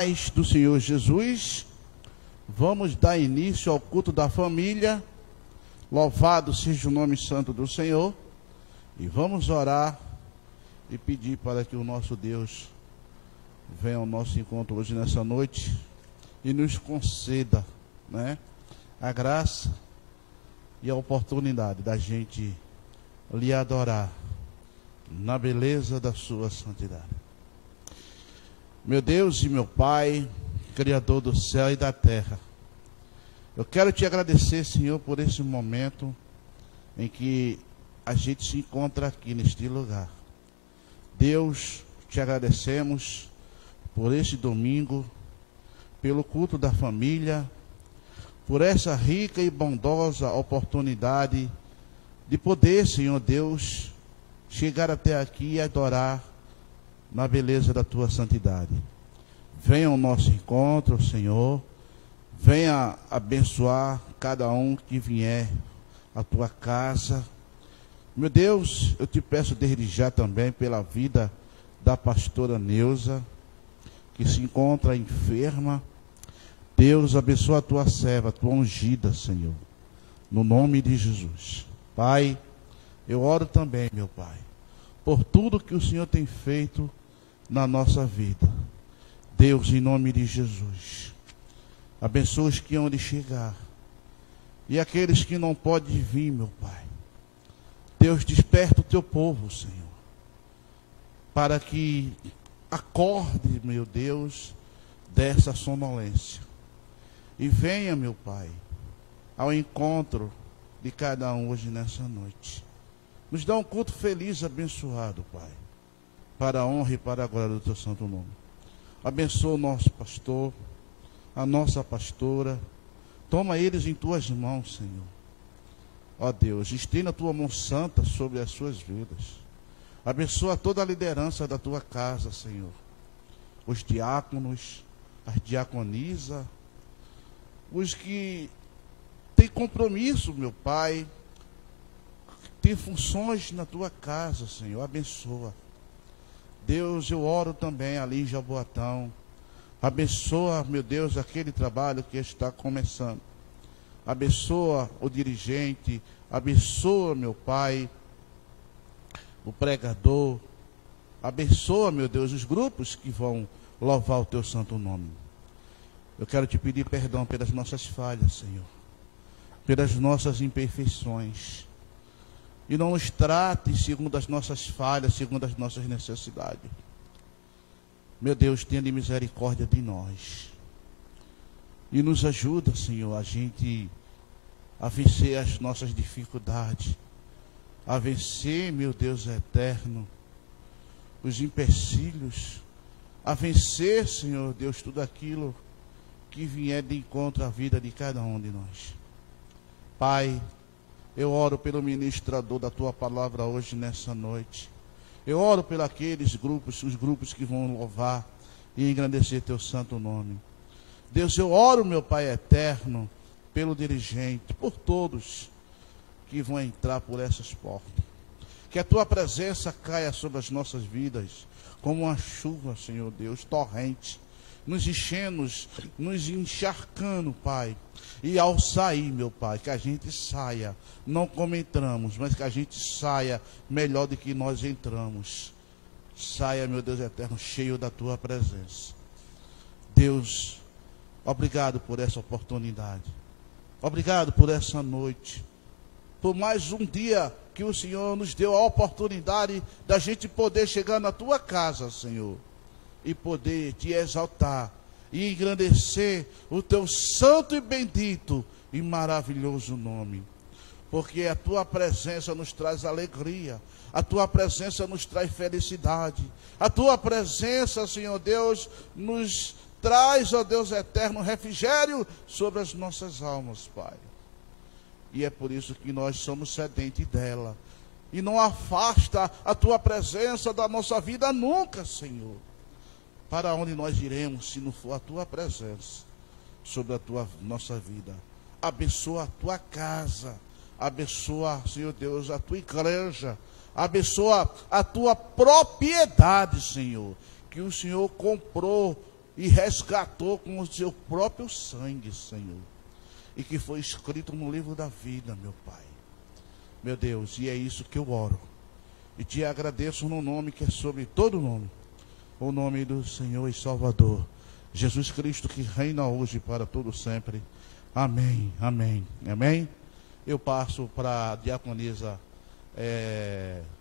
Paz do Senhor Jesus, vamos dar início ao culto da família. Louvado seja o nome santo do Senhor. E vamos orar e pedir para que o nosso Deus venha ao nosso encontro hoje nessa noite e nos conceda, a graça e a oportunidade da gente lhe adorar na beleza da sua santidade. Meu Deus e meu Pai, Criador do céu e da terra, eu quero te agradecer, Senhor, por esse momento em que a gente se encontra aqui neste lugar. Deus, te agradecemos por este domingo, pelo culto da família, por essa rica e bondosa oportunidade de poder, Senhor Deus, chegar até aqui e adorar na beleza da tua santidade. Venha ao nosso encontro, Senhor. Venha abençoar cada um que vier à tua casa. Meu Deus, eu te peço desde já também pela vida da pastora Neuza, que se encontra enferma. Deus, abençoa a tua serva, a tua ungida, Senhor, no nome de Jesus. Pai, eu oro também, meu Pai, por tudo que o Senhor tem feito na nossa vida. Deus, em nome de Jesus, abençoa os que hão de chegar e aqueles que não podem vir, meu Pai. Deus, desperta o teu povo, Senhor, para que acorde, meu Deus, dessa sonolência e venha, meu Pai, ao encontro de cada um hoje nessa noite. Nos dá um culto feliz, abençoado, Pai, para a honra e para a glória do teu santo nome. Abençoa o nosso pastor, a nossa pastora. Toma eles em tuas mãos, Senhor. Ó Deus, estenda a tua mão santa sobre as suas vidas. Abençoa toda a liderança da tua casa, Senhor. Os diáconos, as diaconisas, os que têm compromisso, meu Pai, tem funções na tua casa, Senhor. Abençoa. Deus, eu oro também ali em Jaboatão. Abençoa, meu Deus, aquele trabalho que está começando. Abençoa o dirigente. Abençoa, meu Pai, o pregador. Abençoa, meu Deus, os grupos que vão louvar o teu santo nome. Eu quero te pedir perdão pelas nossas falhas, Senhor, pelas nossas imperfeições. E não nos trate segundo as nossas falhas, segundo as nossas necessidades. Meu Deus, tenha de misericórdia de nós. E nos ajuda, Senhor, a vencer as nossas dificuldades. A vencer, meu Deus eterno, os empecilhos. A vencer, Senhor Deus, tudo aquilo que vier de encontro à vida de cada um de nós. Pai, eu oro pelo ministrador da tua palavra hoje, nessa noite. Eu oro por aqueles grupos, os grupos que vão louvar e engrandecer teu santo nome. Deus, eu oro, meu Pai eterno, pelo dirigente, por todos que vão entrar por essas portas. Que a tua presença caia sobre as nossas vidas, como uma chuva, Senhor Deus, torrente, nos enchendo, nos encharcando, Pai. E ao sair, meu Pai, que a gente saia, não como entramos, mas que a gente saia melhor do que nós entramos. Saia, meu Deus eterno, cheio da tua presença. Deus, obrigado por essa oportunidade. Obrigado por essa noite. Por mais um dia que o Senhor nos deu a oportunidade da gente poder chegar na tua casa, Senhor, e poder te exaltar e engrandecer o teu santo e bendito e maravilhoso nome. Porque a tua presença nos traz alegria, a tua presença nos traz felicidade, a tua presença, Senhor Deus, nos traz, ó Deus eterno, refrigério sobre as nossas almas, Pai. E é por isso que nós somos sedentos dela. E não afasta a tua presença da nossa vida nunca, Senhor. Para onde nós iremos se não for a tua presença sobre a nossa vida? Abençoa a tua casa. Abençoa, Senhor Deus, a tua igreja. Abençoa a tua propriedade, Senhor, que o Senhor comprou e resgatou com o seu próprio sangue, Senhor, e que foi escrito no livro da vida, meu Pai. Meu Deus, e é isso que eu oro. E te agradeço no nome que é sobre todo nome, o nome do Senhor e Salvador, Jesus Cristo, que reina hoje e para todo sempre. Amém, amém, amém. Eu passo para a diaconisa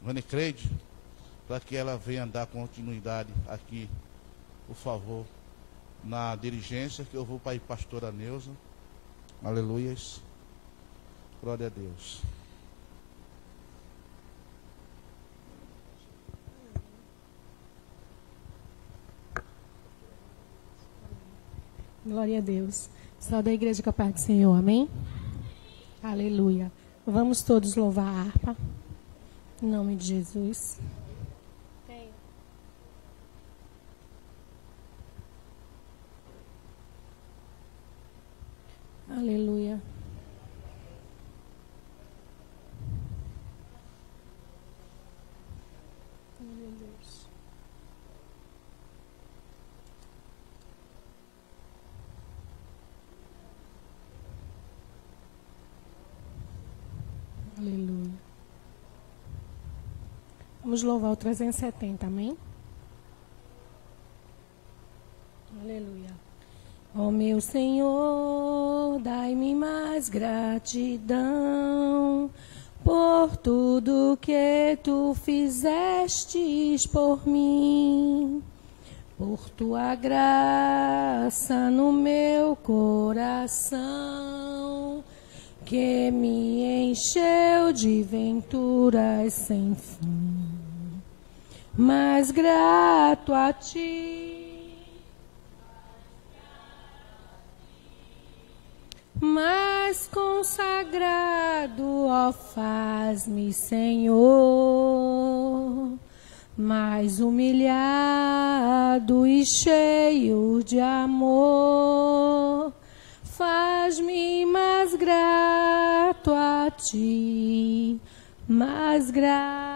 Vânia Creide, para que ela venha dar continuidade aqui, por favor, na dirigência, que eu vou para a pastora Neuza. Aleluias. Glória a Deus. Glória a Deus. Só da igreja com a paz do Senhor, amém? Aleluia. Vamos todos louvar a harpa. Em nome de Jesus. Aleluia. Meu Deus. Aleluia. Vamos louvar o 370, amém? Aleluia. Ó meu Senhor, dai-me mais gratidão por tudo que tu fizestes por mim, por tua graça no meu coração, que me encheu de venturas sem fim. Mais grato a ti, mais consagrado, ó, faz-me, Senhor, mais humilhado e cheio de amor. Faz-me mais grato a ti, mais grato.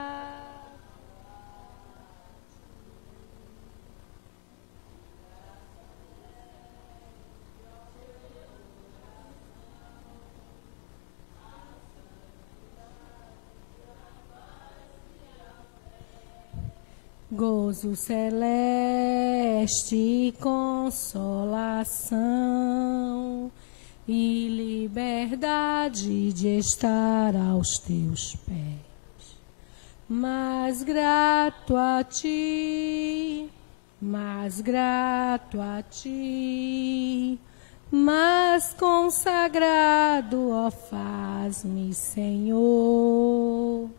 Gozo celeste e consolação e liberdade de estar aos teus pés. Mais grato a ti, mais grato a ti, mais consagrado, ó, faz-me, Senhor,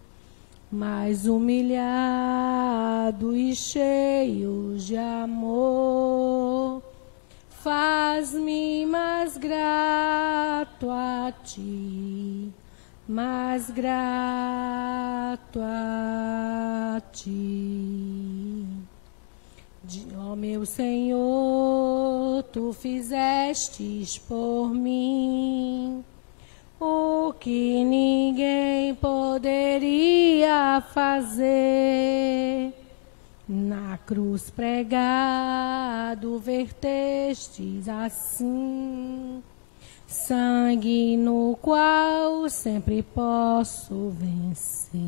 mais humilhado e cheio de amor. Faz-me mais grato a ti, mais grato a ti. Ó meu Senhor, tu fizestes por mim o que ninguém poderia fazer. Na cruz pregado vertestes assim sangue no qual sempre posso vencer.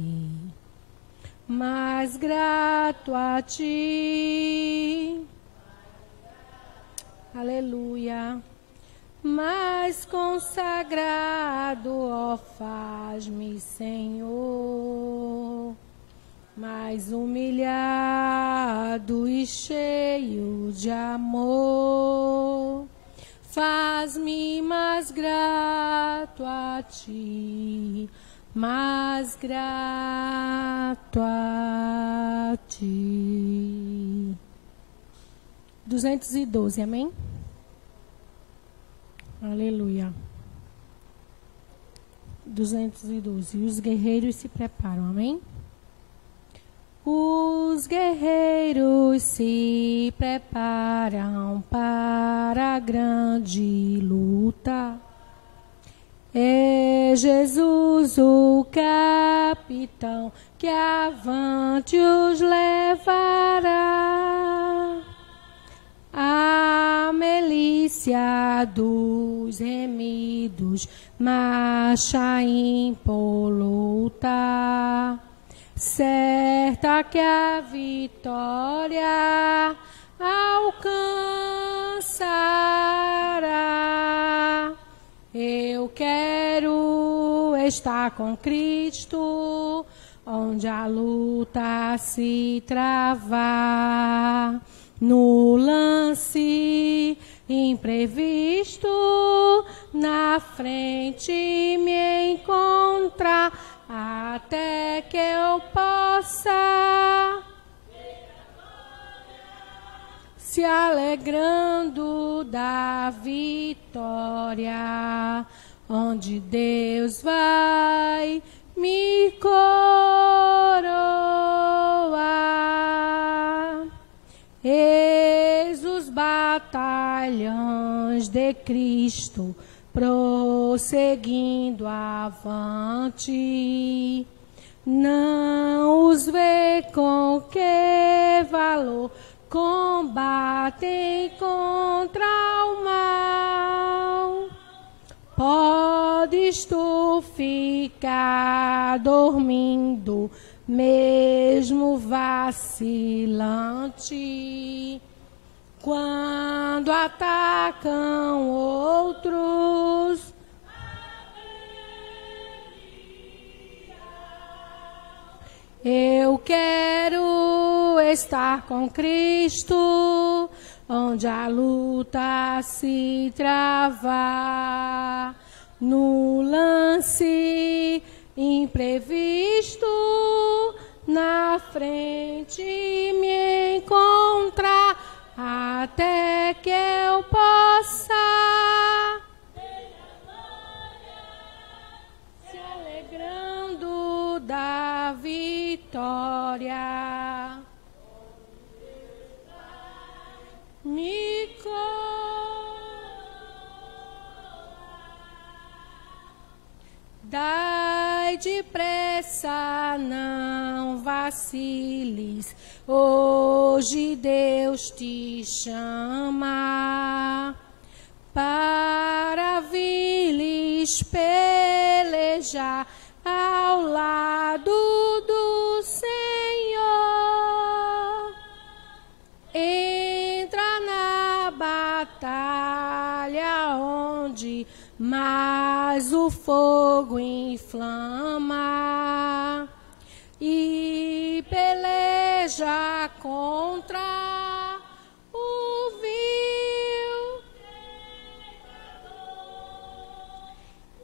Mais grato a ti, aleluia, mais consagrado, ó, faz-me, Senhor, mais humilhado e cheio de amor. Faz-me mais grato a ti, mais grato a ti. 212, amém? Aleluia. 212. Os guerreiros se preparam, amém? Os guerreiros se preparam para a grande luta. É Jesus o capitão que avante os levará. saciados, remidos, marcha impoluta, certa que a vitória alcançará. Eu quero estar com Cristo, onde a luta se travar, no lance imprevisto, na frente me encontrar, até que eu possa se alegrando da vitória, onde Deus vai me coroar. Eis os batalhões de Cristo prosseguindo avante. Não os vê com que valor combatem contra o mal. Podes tu ficar dormindo, mesmo vacilante, quando atacam outros. Eu quero estar com Cristo, onde a luta se travar, no lance imprevisto, na frente me encontrar, até que eu possa se alegrando da vitória. Me dai depressa, não vaciles, hoje Deus te chama para viles pelejar ao lado do Senhor. Entra na batalha onde mais o fogo inflama e peleja contra o vil.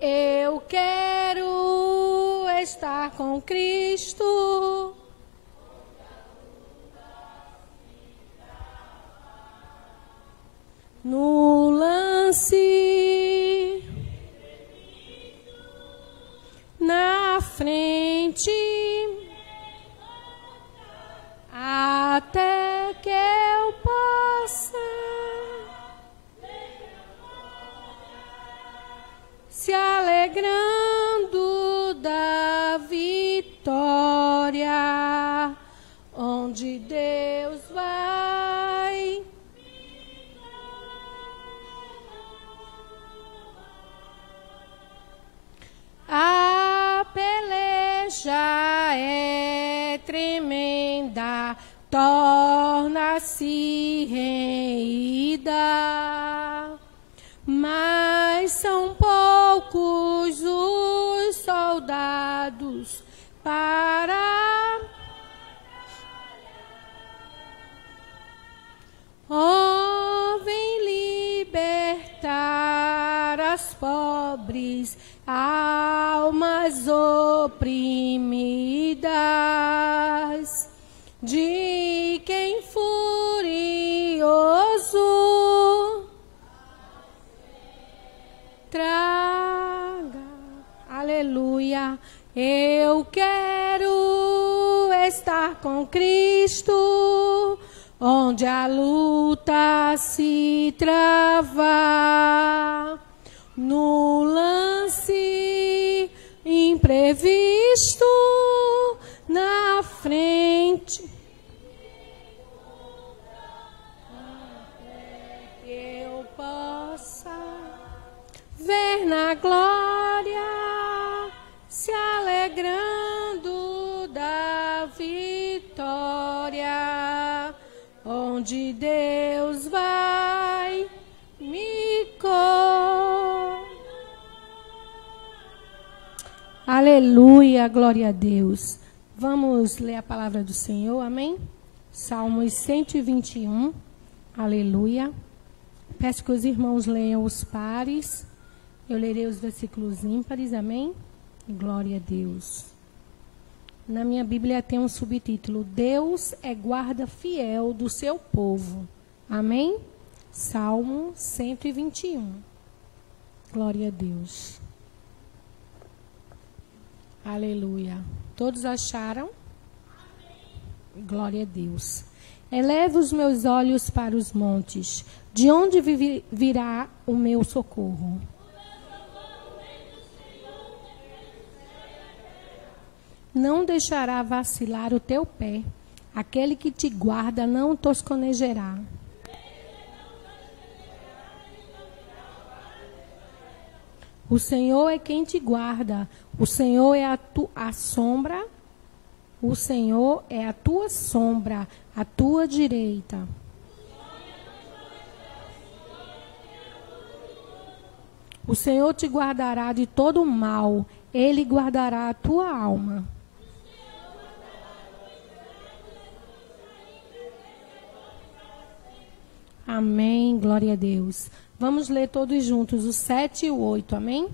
Eu quero estar com Cristo, no lance, na frente, até que eu possa se alegrando da vitória, onde Deus vai a peleja é tremenda, torna-se reída, mas são poucos os soldados para vem libertar as pobres almas oprimidas, de quem furioso traga. Aleluia. Eu quero estar com Cristo, onde a luta se trava, no lance imprevisto, na frente, até que eu possa Aleluia, glória a Deus. Vamos ler a palavra do Senhor, amém? Salmos 121, aleluia. Peço que os irmãos leiam os pares. Eu lerei os versículos ímpares, amém? Glória a Deus. Na minha Bíblia tem um subtítulo: Deus é guarda fiel do seu povo. Amém? Salmo 121. Glória a Deus. Aleluia. Todos acharam? Amém. Glória a Deus. Elevo os meus olhos para os montes. De onde virá o meu socorro? Não deixará vacilar o teu pé. Aquele que te guarda não tosconejará. O Senhor é quem te guarda. O Senhor é a sombra. O Senhor é a tua sombra, a tua direita. O Senhor te guardará de todo mal. Ele guardará a tua alma. Amém, glória a Deus. Vamos ler todos juntos o 7 e o 8, amém?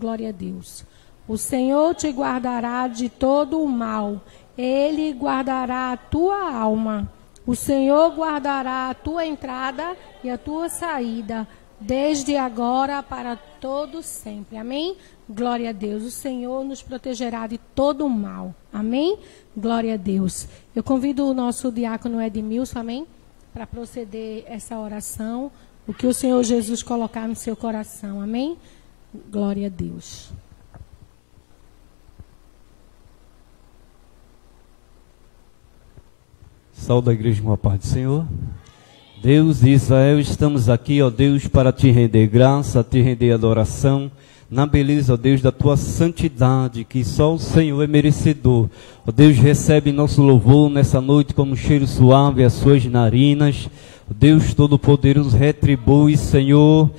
Glória a Deus. O Senhor te guardará de todo o mal. Ele guardará a tua alma. O Senhor guardará a tua entrada e a tua saída, desde agora para todo sempre. Amém? Glória a Deus. O Senhor nos protegerá de todo o mal. Amém? Glória a Deus. Eu convido o nosso diácono Edmilson, amém? Para proceder essa oração, o que o Senhor Jesus colocar no seu coração. Amém? Glória a Deus. Saúde a igreja com a paz do Senhor. Deus de Israel, estamos aqui, ó Deus, para te render graça, te render adoração, na beleza, ó Deus, da tua santidade, que só o Senhor é merecedor. Ó Deus, recebe nosso louvor nessa noite como cheiro suave às suas narinas. Ó Deus Todo-Poderoso, retribui, Senhor,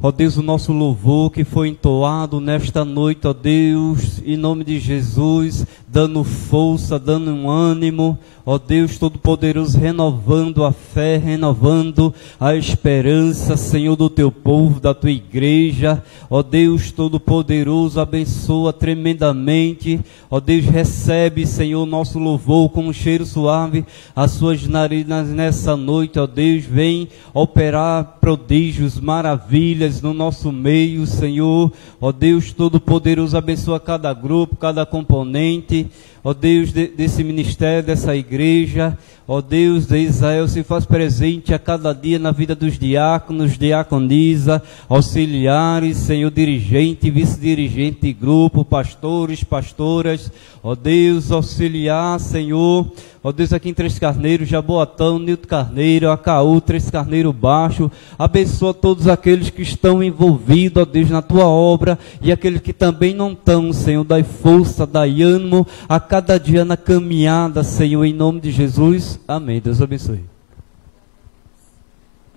ó Deus, o nosso louvor que foi entoado nesta noite, ó Deus, em nome de Jesus, dando força, dando um ânimo, ó Deus Todo-Poderoso, renovando a fé, renovando a esperança, Senhor, do teu povo, da tua igreja. Ó Deus Todo-Poderoso, abençoa tremendamente. Ó Deus, recebe, Senhor, nosso louvor como cheiro suave às suas narinas nessa noite. Ó Deus, vem operar prodígios, maravilhas no nosso meio, Senhor. Ó Deus Todo-Poderoso, abençoa cada grupo, cada componente. Ó Deus, desse ministério, dessa igreja, ó Deus de Israel, se faz presente a cada dia na vida dos diáconos, diaconisa, auxiliares, Senhor, dirigente, vice-dirigente de grupo, pastores, pastoras, ó Deus, auxiliar, Senhor, ó Deus, aqui em Três Carneiros, Jaboatão, Nilton Carneiro, Acaú, Três Carneiro Baixo, abençoa todos aqueles que estão envolvidos, ó Deus, na tua obra, e aqueles que também não estão, Senhor, dai força, dai ânimo, a cada dia na caminhada, Senhor, em nome de Jesus, amém. Deus abençoe.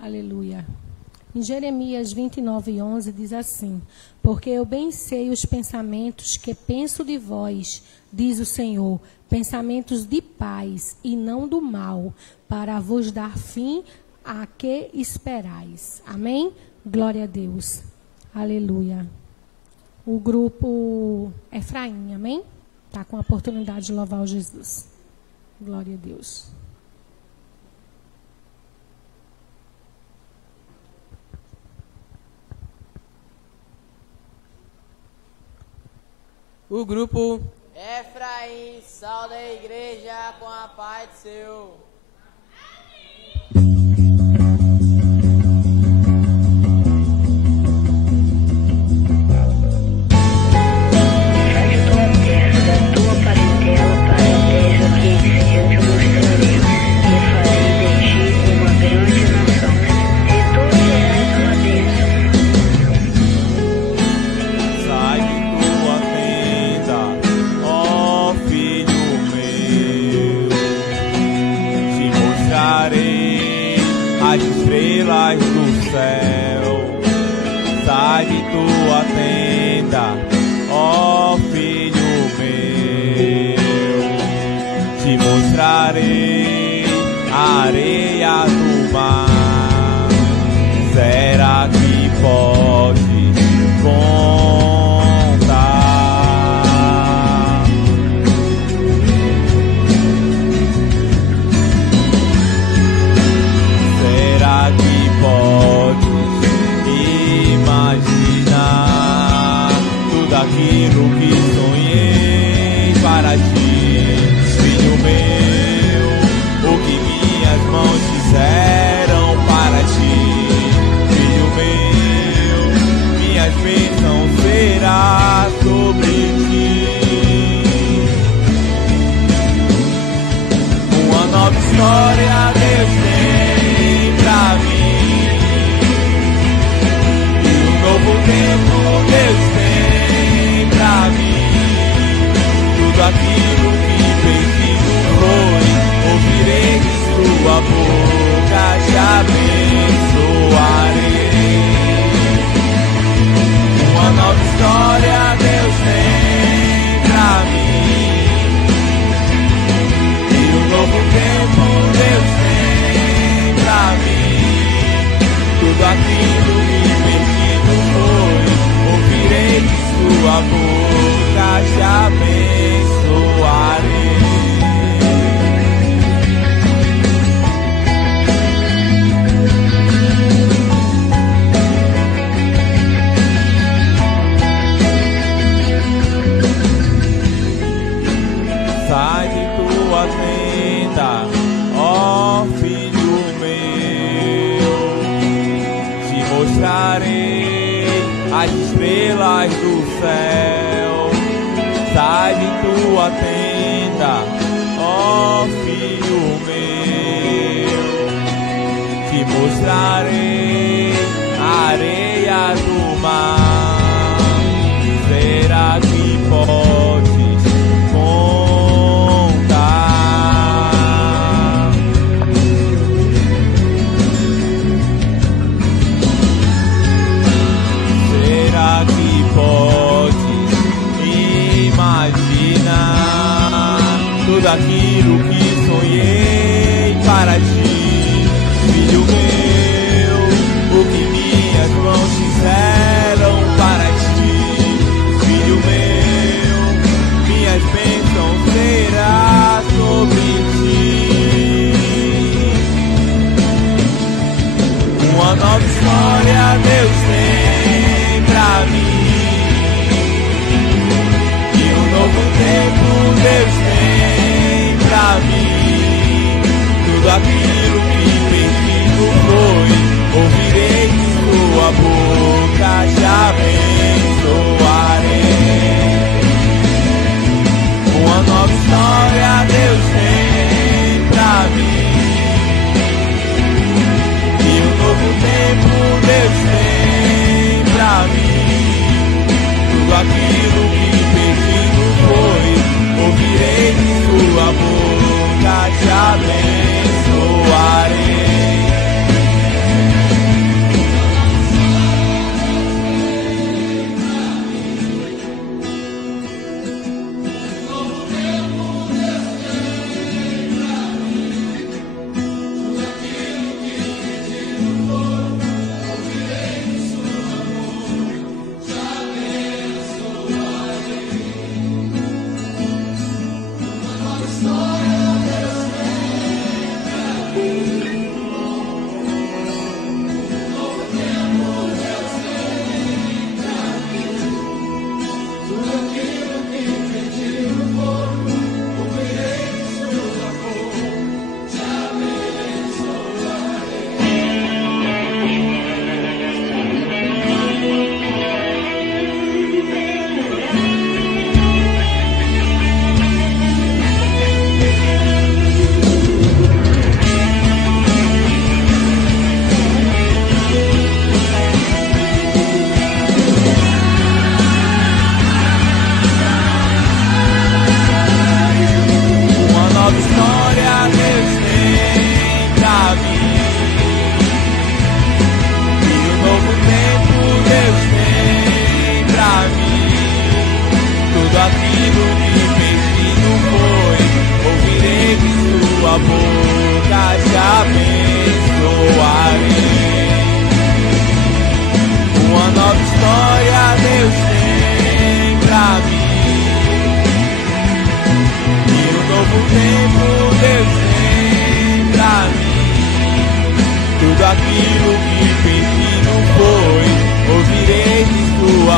Aleluia. Em Jeremias 29:11 diz assim: porque eu bem sei os pensamentos que penso de vós, diz o Senhor, pensamentos de paz e não do mal, para vos dar fim a que esperais. Amém? Glória a Deus. Aleluia. O grupo Efraim, amém? Está com a oportunidade de louvar o Jesus. Glória a Deus. O grupo Efraim, sal da igreja com a paz do Senhor. As estrelas do céu, sai de tua tenda, ó filho. mostrarei a areia do mar. Será que pode contar? Será que podes imaginar tudo aquilo que sonhei para ti, filho meu? O que minhas mãos fizeram para ti, filho meu? Minhas bênçãos será sobre ti. Uma nova história Deus tem pra mim, e um novo tempo Deus tem pra mim. Tudo aquilo que perdido foi, ouvirei de sua boca, te abençoarei. Uma nova história Deus tem pra mim, e um novo tempo Deus tem pra mim. Tudo aquilo que perdido foi, ouvirei de sua boca, te abençoarei. Sai de tua tenda, ó filho meu, te mostrarei as estrelas do céu. Sai de tua tenda, ó filho meu, te mostrarei a areia do mar. Será que podes contar? Será que podes imaginar tudo aquilo que sonhei para ti, filho meu? O que minhas mãos fizeram para ti, filho meu? Minhas bênçãos será sobre ti. Uma nova história Deus tem pra mim, e um novo tempo Deus tem pra mim. Tudo aquilo que perdido foi, ouvirei de sua boca, te abençoarei. Uma nova história Deus tem pra mim, e um novo tempo Deus tem pra mim. Tudo aquilo que perdido foi, ouvirei de sua boca, te abençoarei.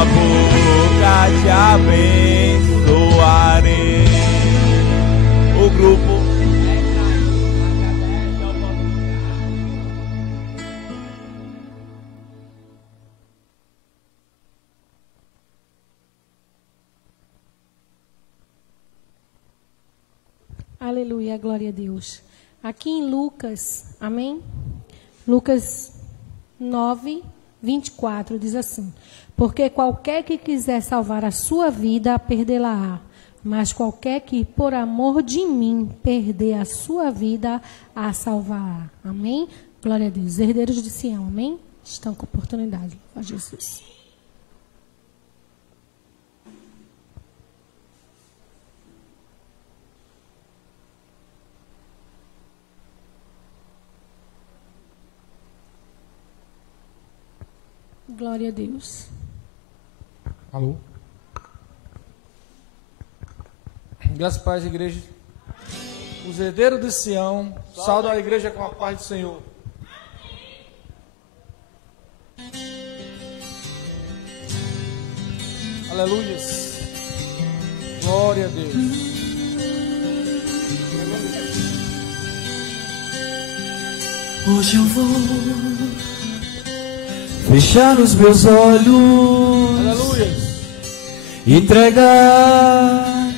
a boca te abençoarei. O grupo Aleluia, glória a Deus. Aqui em Lucas, amém? Lucas 9, 24 diz assim: porque qualquer que quiser salvar a sua vida, perdê-la-á. Mas qualquer que, por amor de mim, perder a sua vida, a salvará. Amém? Glória a Deus. Herdeiros de Sião, amém? Estão com oportunidade. Ó Jesus. Glória a Deus. Alô? Graças a paz, igreja. Os herdeiros de Sião, saúde a igreja com a paz do Senhor. Aleluias. Glória a Deus. Hoje eu vou fechar os meus olhos, Aleluia. entregar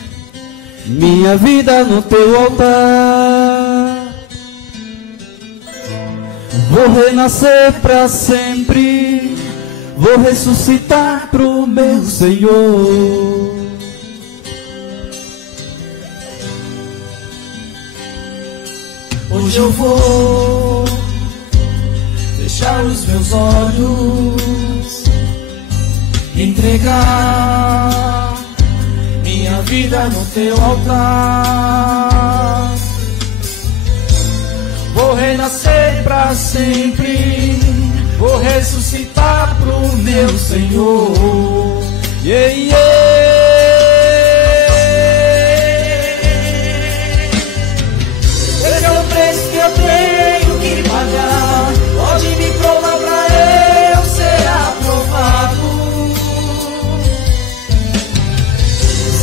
minha vida no teu altar. Vou renascer para sempre, vou ressuscitar pro meu Senhor. Hoje eu vou fechar os meus olhos, entregar minha vida no teu altar. Vou renascer para sempre, vou ressuscitar pro meu Senhor. Yeah, yeah. Esse é o preço que eu tenho que pagar. Pode me provar pra eu ser aprovado.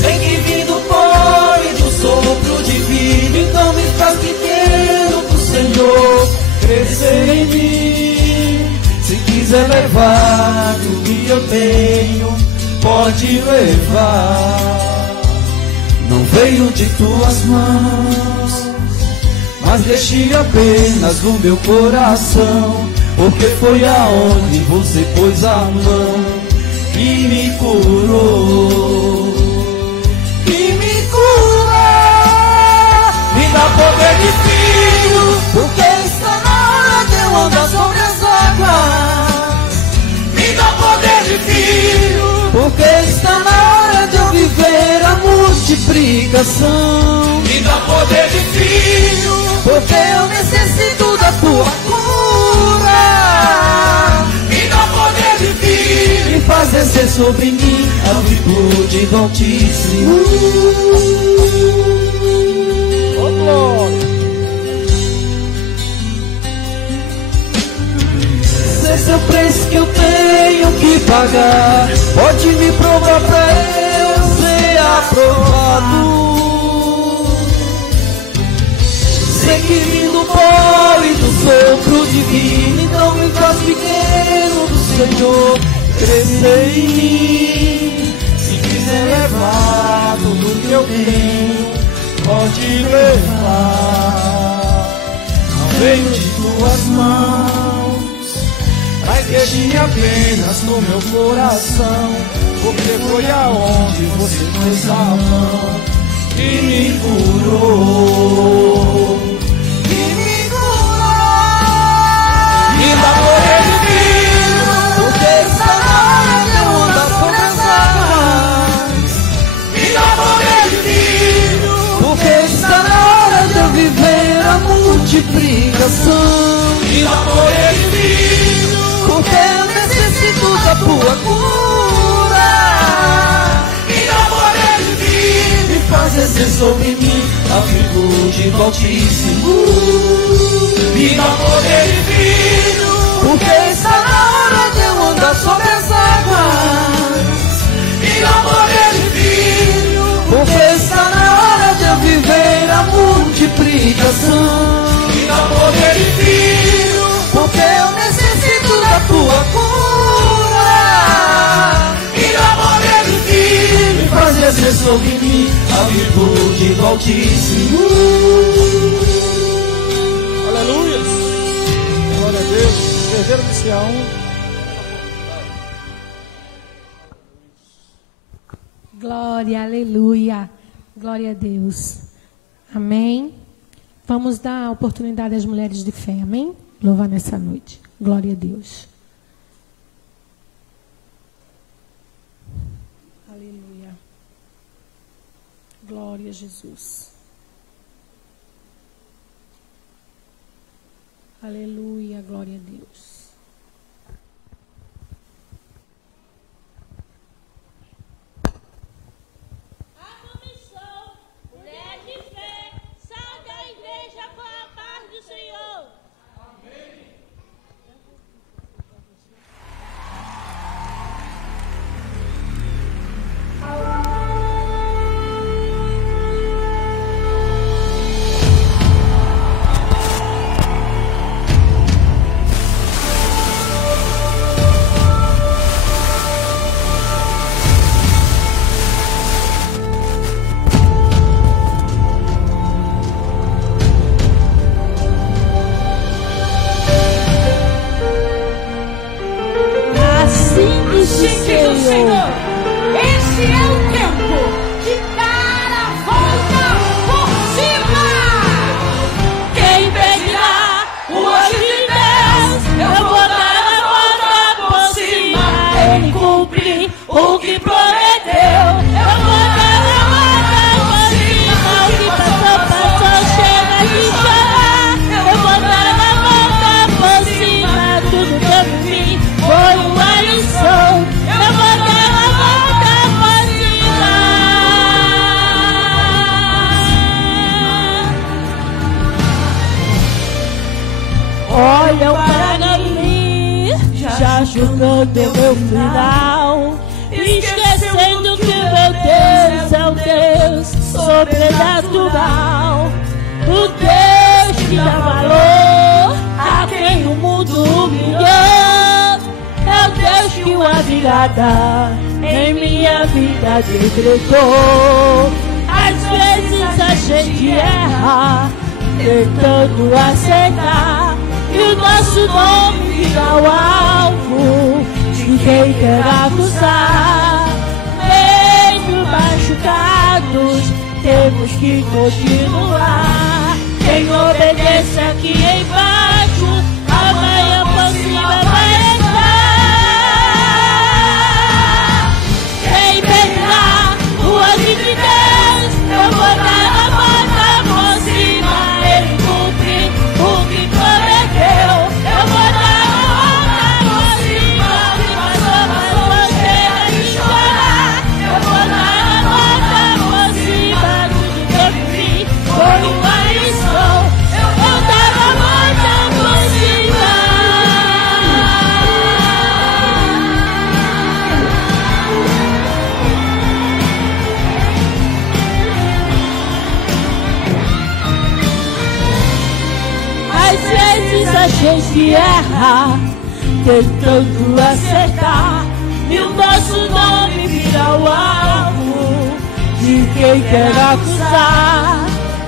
Sei que vim do pó e do sopro divino, então me faz pequeno pro Senhor crescer em mim. Se quiser levar tudo que eu tenho, pode levar. Não veio de tuas mãos, mas deixe apenas no meu coração, porque foi aonde você pôs a mão e me curou. E me cura, me dá poder de filho, porque está na hora de eu andar sobre as águas. Me dá poder de filho, porque está na hora de eu viver a multiplicação. Me dá poder de filho, porque eu necessito da tua cura. Me dá poder de vir e faz descer sobre mim a virtude do Altíssimo. Oh, glória. Esse é o preço que eu tenho que pagar. Pode me provar pra eu ser aprovado. Sei que vim do pó e do sopro divino, então me faz pequeno do Senhor crescer em mim. Se quiser levar tudo que eu tenho, pode levar. Não veio de tuas mãos, mas deixe apenas no meu coração, porque foi aonde você pôs a mão e me curou. Me dá poder de filho, porque está na hora de eu andar sobre as águas. Me dá poder de filho, porque está na hora de eu viver a multiplicação. Me dá poder de filho, porque eu necessito da tua cura. Me dá poder de filho, e faz descer sobre mim a virtude do Altíssimo. Me dá poder de filho, porque está na hora de eu andar sobre as águas. sobre mim a virtude do Altíssimo. Aleluia. Glória a Deus. Herdeiro de Sião. Glória, aleluia. Glória a Deus. Amém. Vamos dar a oportunidade às mulheres de fé. Amém? Louvar nessa noite. Glória a Deus. Aleluia. Glória a Jesus. Aleluia. Glória a Deus. Olham para mim, já julgando o meu final, esquecendo que meu Deus é o Deus sobrenatural, o Deus que dá valor a quem o mundo humilhou, é o Deus que uma virada em minha vida decretou. Às vezes a gente erra tentando acertar, e o nosso nome vira o alvo de quem quer acusar. Mesmo machucados, temos que continuar. Quem obedece aqui embaixo, amanhã por cima vai entrar. Quem pedirá o anjo de Deus, eu vou dar a volta por cima. Ele cumpre o que prometeu. Eu vou dar a volta por cima. Se passou mais você de chorar, eu vou dar a volta por cima. Tudo que eu vivi foi uma lição. Eu vou dar a volta por cima. Às vezes a gente erra tentando acertar, e o nosso nome vira o alvo de quem quer acusar.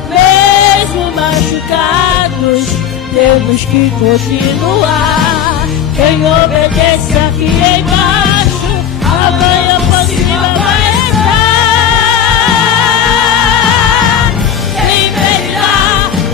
Mesmo machucados, temos que continuar. Quem obedece aqui embaixo, amanhã por cima vai entrar. Quem pedirá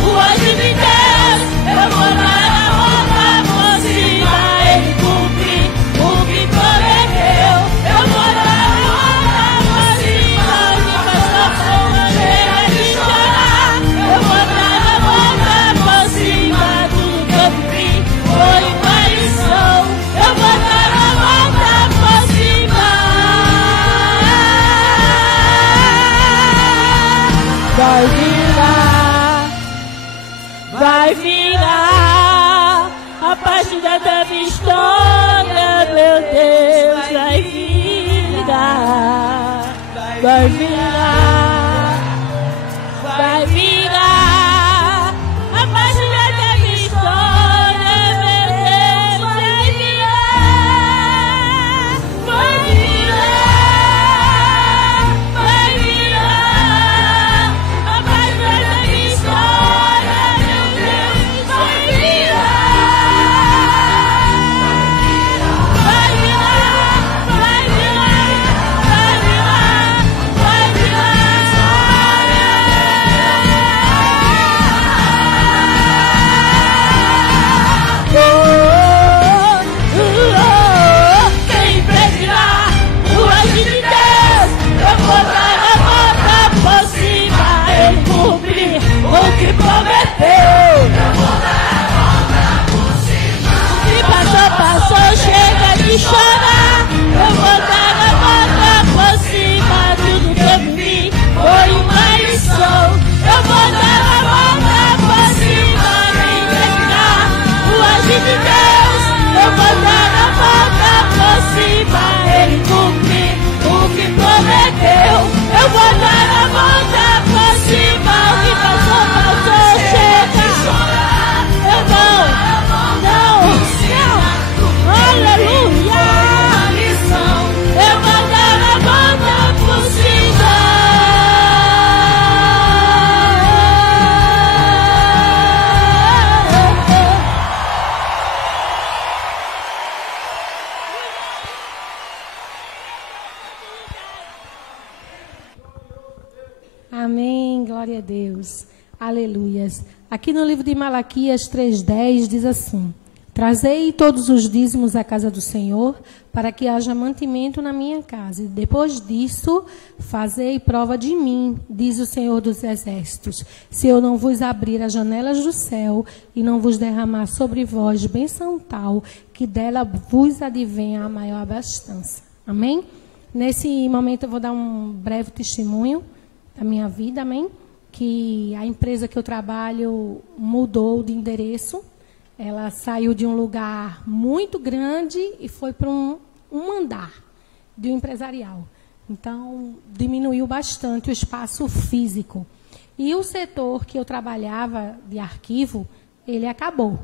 o anjo de Deus, eu vou dar a volta por cima. Ele cumpre o que prometeu. Eu vou dar a volta por cima. Se passou por maneira de chorar, eu vou dar a volta por cima. Tudo que eu vivi foi uma lição. Eu vou dar a volta por cima. Vai virar, vai virar a página da minha história, meu Deus, vai virar, vai virar, vai virar a página da minha história, meu Deus, vai virar, vai virar, vai virar. Amém, glória a Deus. Aleluias. Aqui no livro de Malaquias 3:10 diz assim: Trazei todos os dízimos à casa do Senhor, para que haja mantimento na minha casa. E depois disso, fazei prova de mim, diz o Senhor dos Exércitos, se eu não vos abrir as janelas do céu e não vos derramar sobre vós bênção tal, que dela vos advenha a maior abastança. Amém? Nesse momento eu vou dar um breve testemunho da minha vida, amém? Que a empresa que eu trabalho mudou de endereço. Ela saiu de um lugar muito grande e foi para um andar de um empresarial. Então, diminuiu bastante o espaço físico. E o setor que eu trabalhava de arquivo, ele acabou.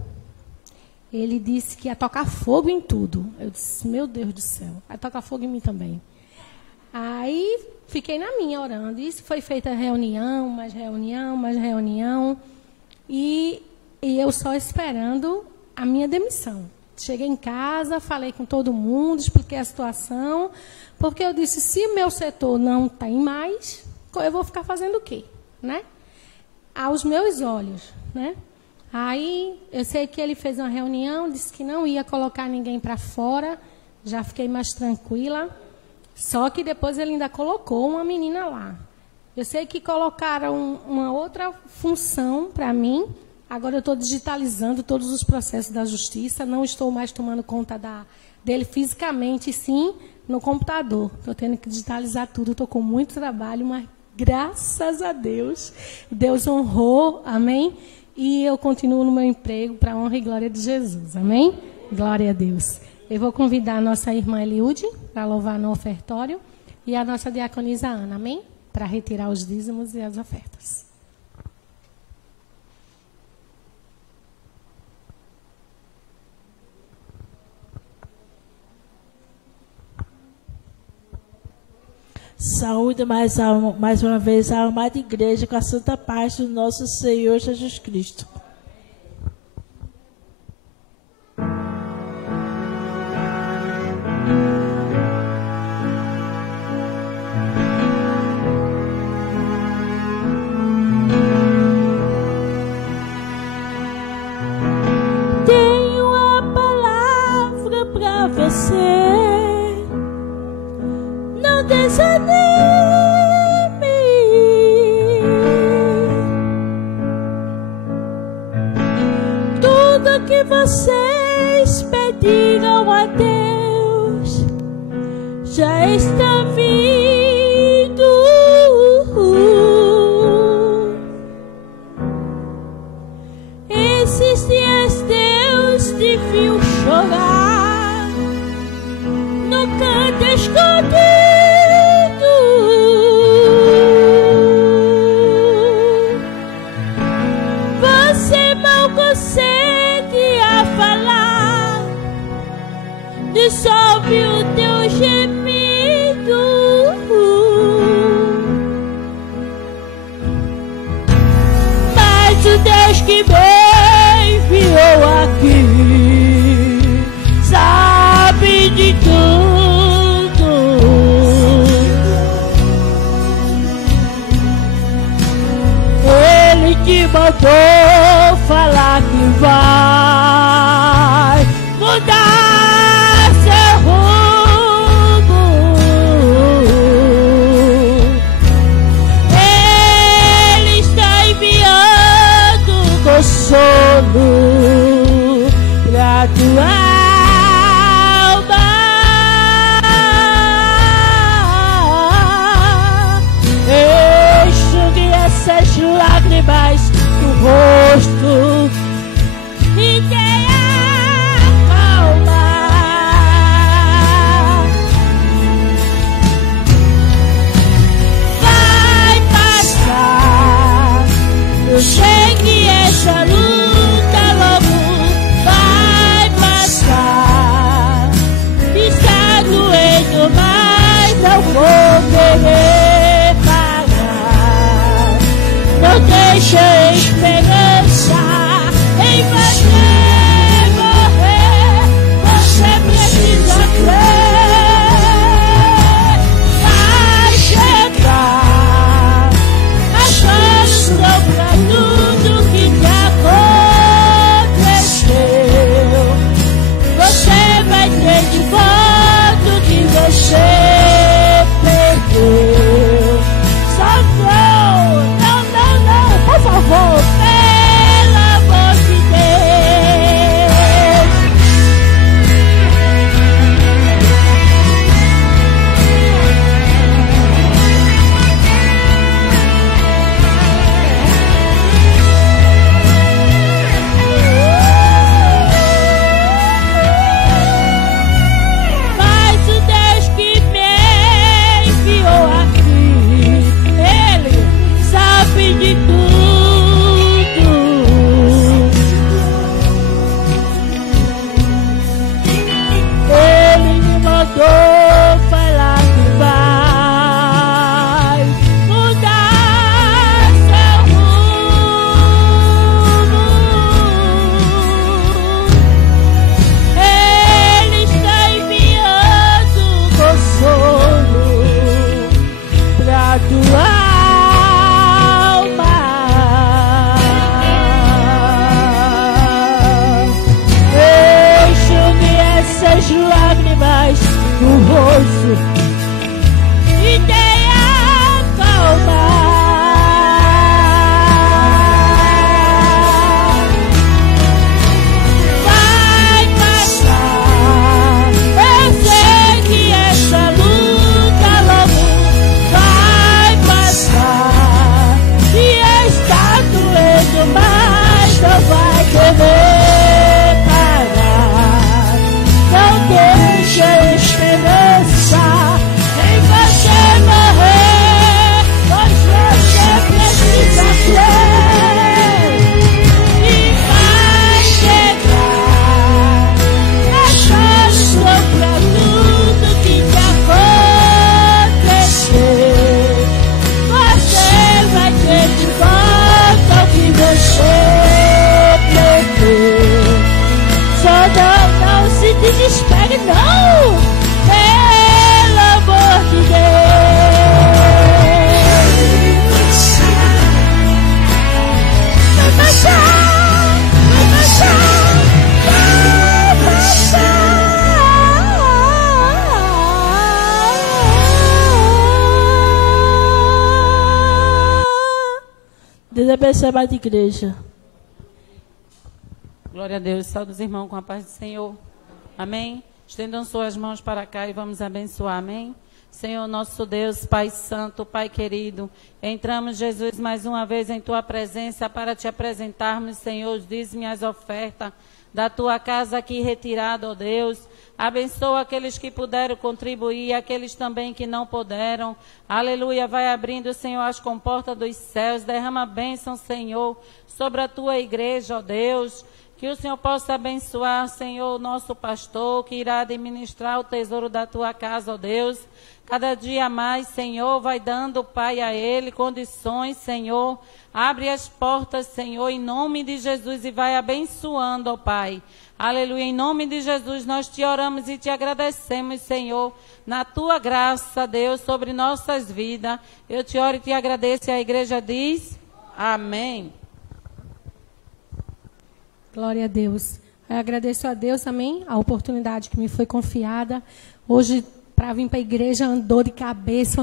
Ele disse que ia tocar fogo em tudo. Eu disse, meu Deus do céu, vai tocar fogo em mim também. Aí, fiquei na minha orando. E foi feita reunião, mais reunião, mais reunião. E eu só esperando a minha demissão. Cheguei em casa, falei com todo mundo, expliquei a situação, porque eu disse, se meu setor não tem mais, eu vou ficar fazendo o quê? Né? Aos meus olhos. Né? Aí, eu sei que ele fez uma reunião, disse que não ia colocar ninguém para fora, já fiquei mais tranquila, só que depois ele ainda colocou uma menina lá. Eu sei que colocaram uma outra função para mim. Agora eu estou digitalizando todos os processos da justiça, não estou mais tomando conta dele fisicamente, sim, no computador. Estou tendo que digitalizar tudo, estou com muito trabalho, mas graças a Deus, Deus honrou, amém? E eu continuo no meu emprego para a honra e glória de Jesus, amém? Glória a Deus. Eu vou convidar a nossa irmã Eliude para louvar no ofertório e a nossa diaconisa Ana, amém? Para retirar os dízimos e as ofertas. Saúde mais uma vez a amada igreja com a santa paz do nosso Senhor Jesus Cristo. Tenho a palavra para você. Não desanime. Tudo que vocês pediram a Deus já está vindo. Esses dias Deus te viu chorar no canto escondido. Dissolve o teu gemido. Mas o Deus que me enviou aqui sabe de tudo. Ele te mandou falar que vai mudar. Consolo pra tua alma. Enxugue essas lágrimas do rosto. no rosto e tenha calma. Vai passar, eu sei que essa luta logo vai passar. E está doendo, mas não vai querer parar. Não deixe a esperança em você morrer, pois você precisa crer. E vai chegar, é só soprar tudo que te acontecer. Você vai ter de volta o que você perdeu. Só não se desespere, não, pelo amor de Deus. Vai passar, vai passar, vai passar. Deus abençoe a amada igreja. Glória a Deus. Saúde os irmãos com a paz do Senhor. Amém. Estendam suas mãos para cá e vamos abençoar. Amém. Senhor nosso Deus, Pai Santo, Pai querido, entramos, Jesus, mais uma vez em Tua presença para Te apresentarmos, Senhor, os dízimos e as ofertas da Tua casa aqui retirada, ó Deus. Abençoa aqueles que puderam contribuir, aqueles também que não puderam. Aleluia, vai abrindo, Senhor, as comportas dos céus, derrama bênção, Senhor, sobre a Tua igreja, ó Deus. Que o Senhor possa abençoar, Senhor, o nosso pastor, que irá administrar o tesouro da Tua casa, ó Deus. Cada dia mais, Senhor, vai dando, Pai, a ele condições, Senhor. Abre as portas, Senhor, em nome de Jesus e vai abençoando, ó Pai. Aleluia, em nome de Jesus nós Te oramos e Te agradecemos, Senhor, na Tua graça, Deus, sobre nossas vidas. Eu Te oro e Te agradeço e a igreja diz, amém. Glória a Deus. Eu agradeço a Deus também a oportunidade que me foi confiada. Hoje, para vir para a igreja, andou de cabeça.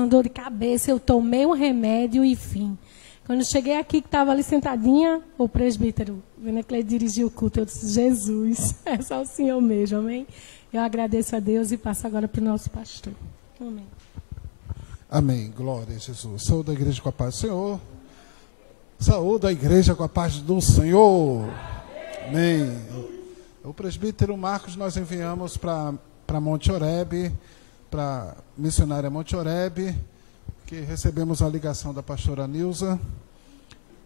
Eu tomei um remédio e fim. Quando cheguei aqui, que estava ali sentadinha, o presbítero, vendo que ele dirigiu o culto, eu disse, Jesus, é só o Senhor mesmo, amém? Eu agradeço a Deus e passo agora para o nosso pastor. Amém. Amém. Glória a Jesus. Saúde a igreja com a paz do Senhor. Saúde a igreja com a paz do Senhor. Amém. O presbítero Marcos nós enviamos para Monte Oreb, para missionária Monte Oreb, que recebemos a ligação da pastora Nilza,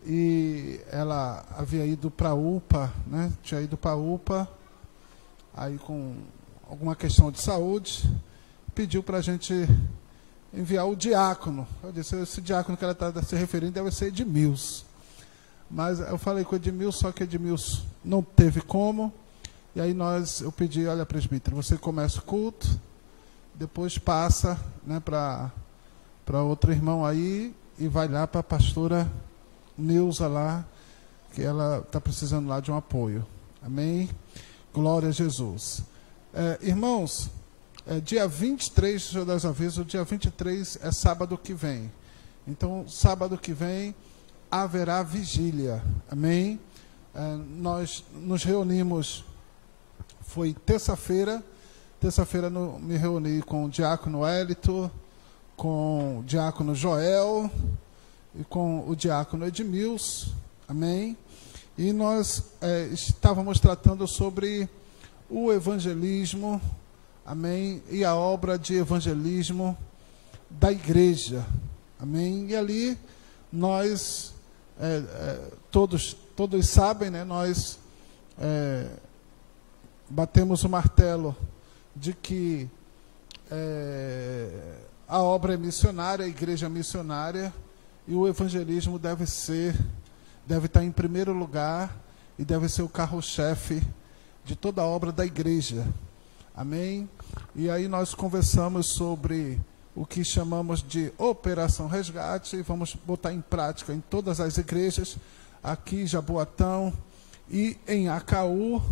e ela havia ido para a UPA, né? Tinha ido para a UPA, aí com alguma questão de saúde, pediu para a gente enviar o diácono. Eu disse, esse diácono que ela está se referindo deve ser Edmilson. Mas eu falei com o Edmilson, só que Edmilson não teve como. E aí eu pedi, olha, presbítero, você começa o culto, depois passa, né, para outro irmão aí e vai lá para a pastora Neuza lá, que ela está precisando lá de um apoio. Amém? Glória a Jesus. Irmãos, dia 23, deixa eu dar os avisos, dia 23 é sábado que vem. Então, sábado que vem haverá vigília. Amém? Nós nos reunimos, foi terça-feira me reuni com o diácono Hélito, com o diácono Joel e com o diácono Edmilson. Amém? E nós estávamos tratando sobre o evangelismo, amém? E a obra de evangelismo da igreja. Amém? E ali nós, todos sabem, né? Nós batemos o martelo de que a obra é missionária, a igreja é missionária, e o evangelismo deve estar em primeiro lugar e deve ser o carro-chefe de toda a obra da igreja. Amém? E aí nós conversamos sobre o que chamamos de Operação Resgate, e vamos botar em prática em todas as igrejas, aqui em Jaboatão e em Acaú,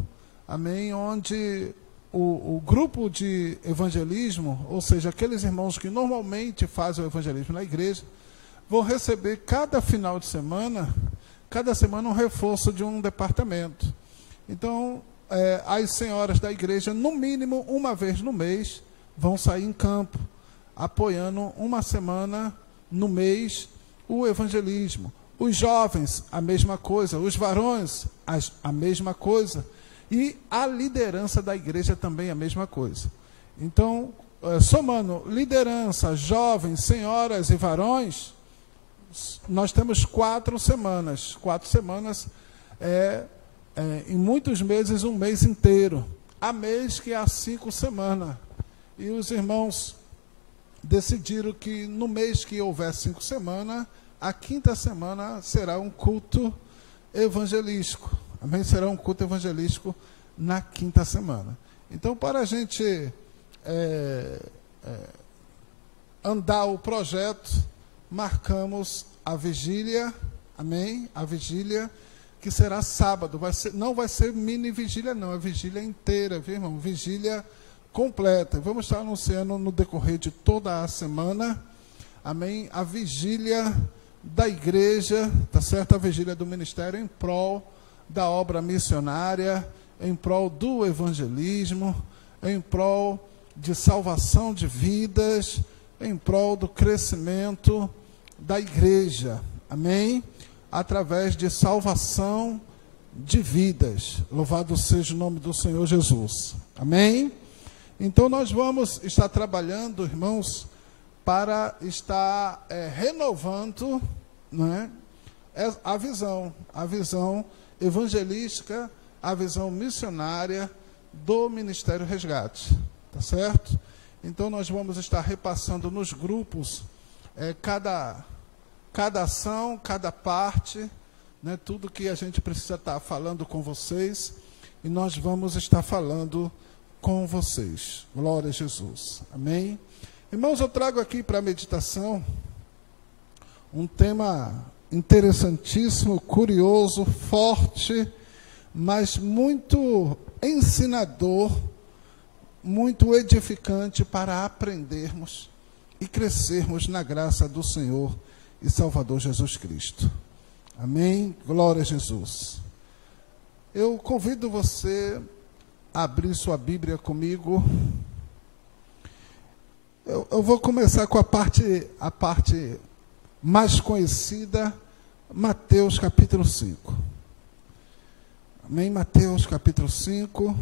amém? Onde o grupo de evangelismo, ou seja, aqueles irmãos que normalmente fazem o evangelismo na igreja, vão receber cada final de semana, cada semana um reforço de um departamento. Então, as senhoras da igreja, no mínimo uma vez no mês, vão sair em campo, apoiando uma semana no mês o evangelismo. Os jovens, a mesma coisa. Os varões, a mesma coisa. E a liderança da igreja também a mesma coisa. Então, somando liderança, jovens, senhoras e varões, nós temos 4 semanas. 4 semanas em muitos meses, um mês inteiro. Há mês que há 5 semanas. E os irmãos decidiram que no mês que houver 5 semanas, a 5ª semana será um culto evangelístico. Amém? Será um culto evangelístico na 5ª semana. Então, para a gente andar o projeto, marcamos a vigília, amém? A vigília que será sábado. Não vai ser mini vigília, não. É vigília inteira, viu, irmão? Vigília completa. Vamos estar anunciando no decorrer de toda a semana, amém? A vigília da igreja, tá certo? A vigília do ministério em prol da obra missionária, em prol do evangelismo, em prol de salvação de vidas, em prol do crescimento da igreja, amém? Através de salvação de vidas. Louvado seja o nome do Senhor Jesus, amém? Então nós vamos estar trabalhando, irmãos, para estar renovando, né, a visão evangelística, a visão missionária do Ministério Resgate, tá certo? Então nós vamos estar repassando nos grupos cada ação, cada parte, né, tudo que a gente precisa estar falando com vocês, e nós vamos estar falando com vocês. Glória a Jesus, amém? Irmãos, eu trago aqui para a meditação um tema interessantíssimo, curioso, forte, mas muito ensinador, muito edificante para aprendermos e crescermos na graça do Senhor e Salvador Jesus Cristo. Amém? Glória a Jesus. Eu convido você a abrir sua Bíblia comigo. Eu vou começar com a parte mais conhecida, Mateus capítulo 5. Amém? Mateus capítulo 5.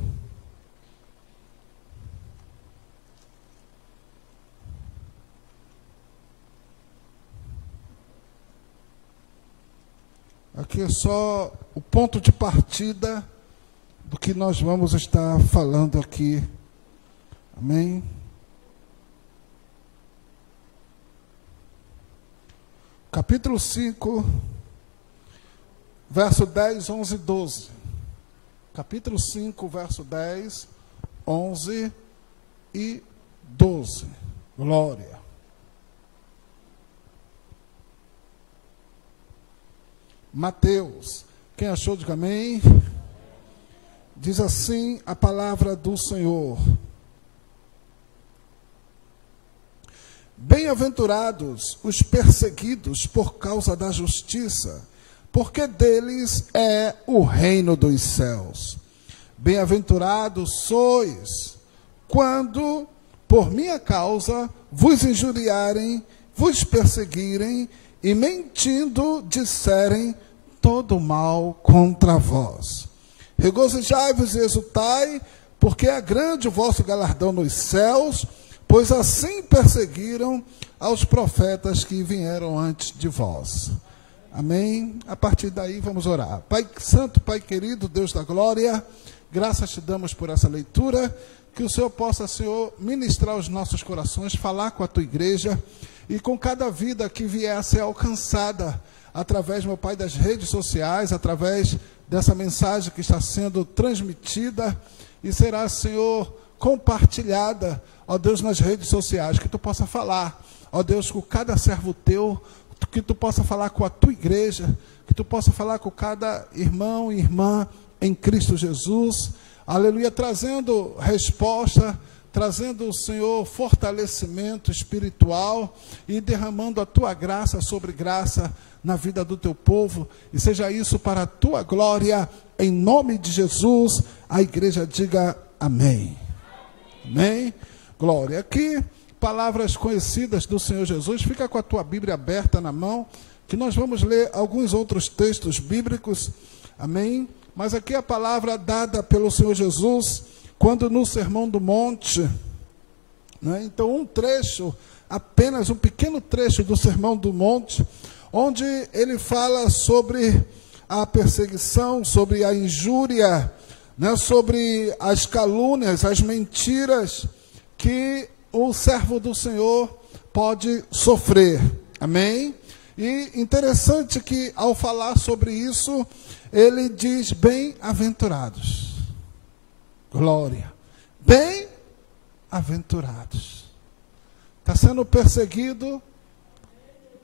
Aqui é só o ponto de partida do que nós vamos estar falando aqui. Amém? Capítulo 5, verso 10, 11 e 12. Capítulo 5, verso 10, 11 e 12. Glória. Mateus. Quem achou, diga amém. Diz assim a palavra do Senhor. Bem-aventurados os perseguidos por causa da justiça, porque deles é o reino dos céus. Bem-aventurados sois, quando, por minha causa, vos injuriarem, vos perseguirem, e mentindo disserem todo mal contra vós. Regozijai-vos e exultai, porque é grande o vosso galardão nos céus, pois assim perseguiram aos profetas que vieram antes de vós. Amém? A partir daí vamos orar. Pai Santo, Pai querido, Deus da glória, graças te damos por essa leitura, que o Senhor possa, Senhor, ministrar os nossos corações, falar com a tua igreja, e com cada vida que vier a ser alcançada, através, meu Pai, das redes sociais, através dessa mensagem que está sendo transmitida, e será, Senhor, compartilhada, ó Deus, nas redes sociais, que tu possa falar, ó Deus, com cada servo teu, que tu possa falar com a tua igreja, que tu possa falar com cada irmão e irmã em Cristo Jesus, aleluia, trazendo resposta, trazendo, Senhor, fortalecimento espiritual e derramando a tua graça sobre graça na vida do teu povo, e seja isso para a tua glória, em nome de Jesus. A igreja diga amém. Amém. Glória. Aqui, palavras conhecidas do Senhor Jesus. Fica com a tua Bíblia aberta na mão, que nós vamos ler alguns outros textos bíblicos. Amém. Mas aqui a palavra dada pelo Senhor Jesus, quando no Sermão do Monte, né? Então um trecho, apenas um pequeno trecho do Sermão do Monte, onde ele fala sobre a perseguição, sobre a injúria, né? Sobre as calúnias, as mentiras que o servo do Senhor pode sofrer. Amém? E interessante que ao falar sobre isso, ele diz bem-aventurados. Glória. Bem-aventurados. Está sendo perseguido?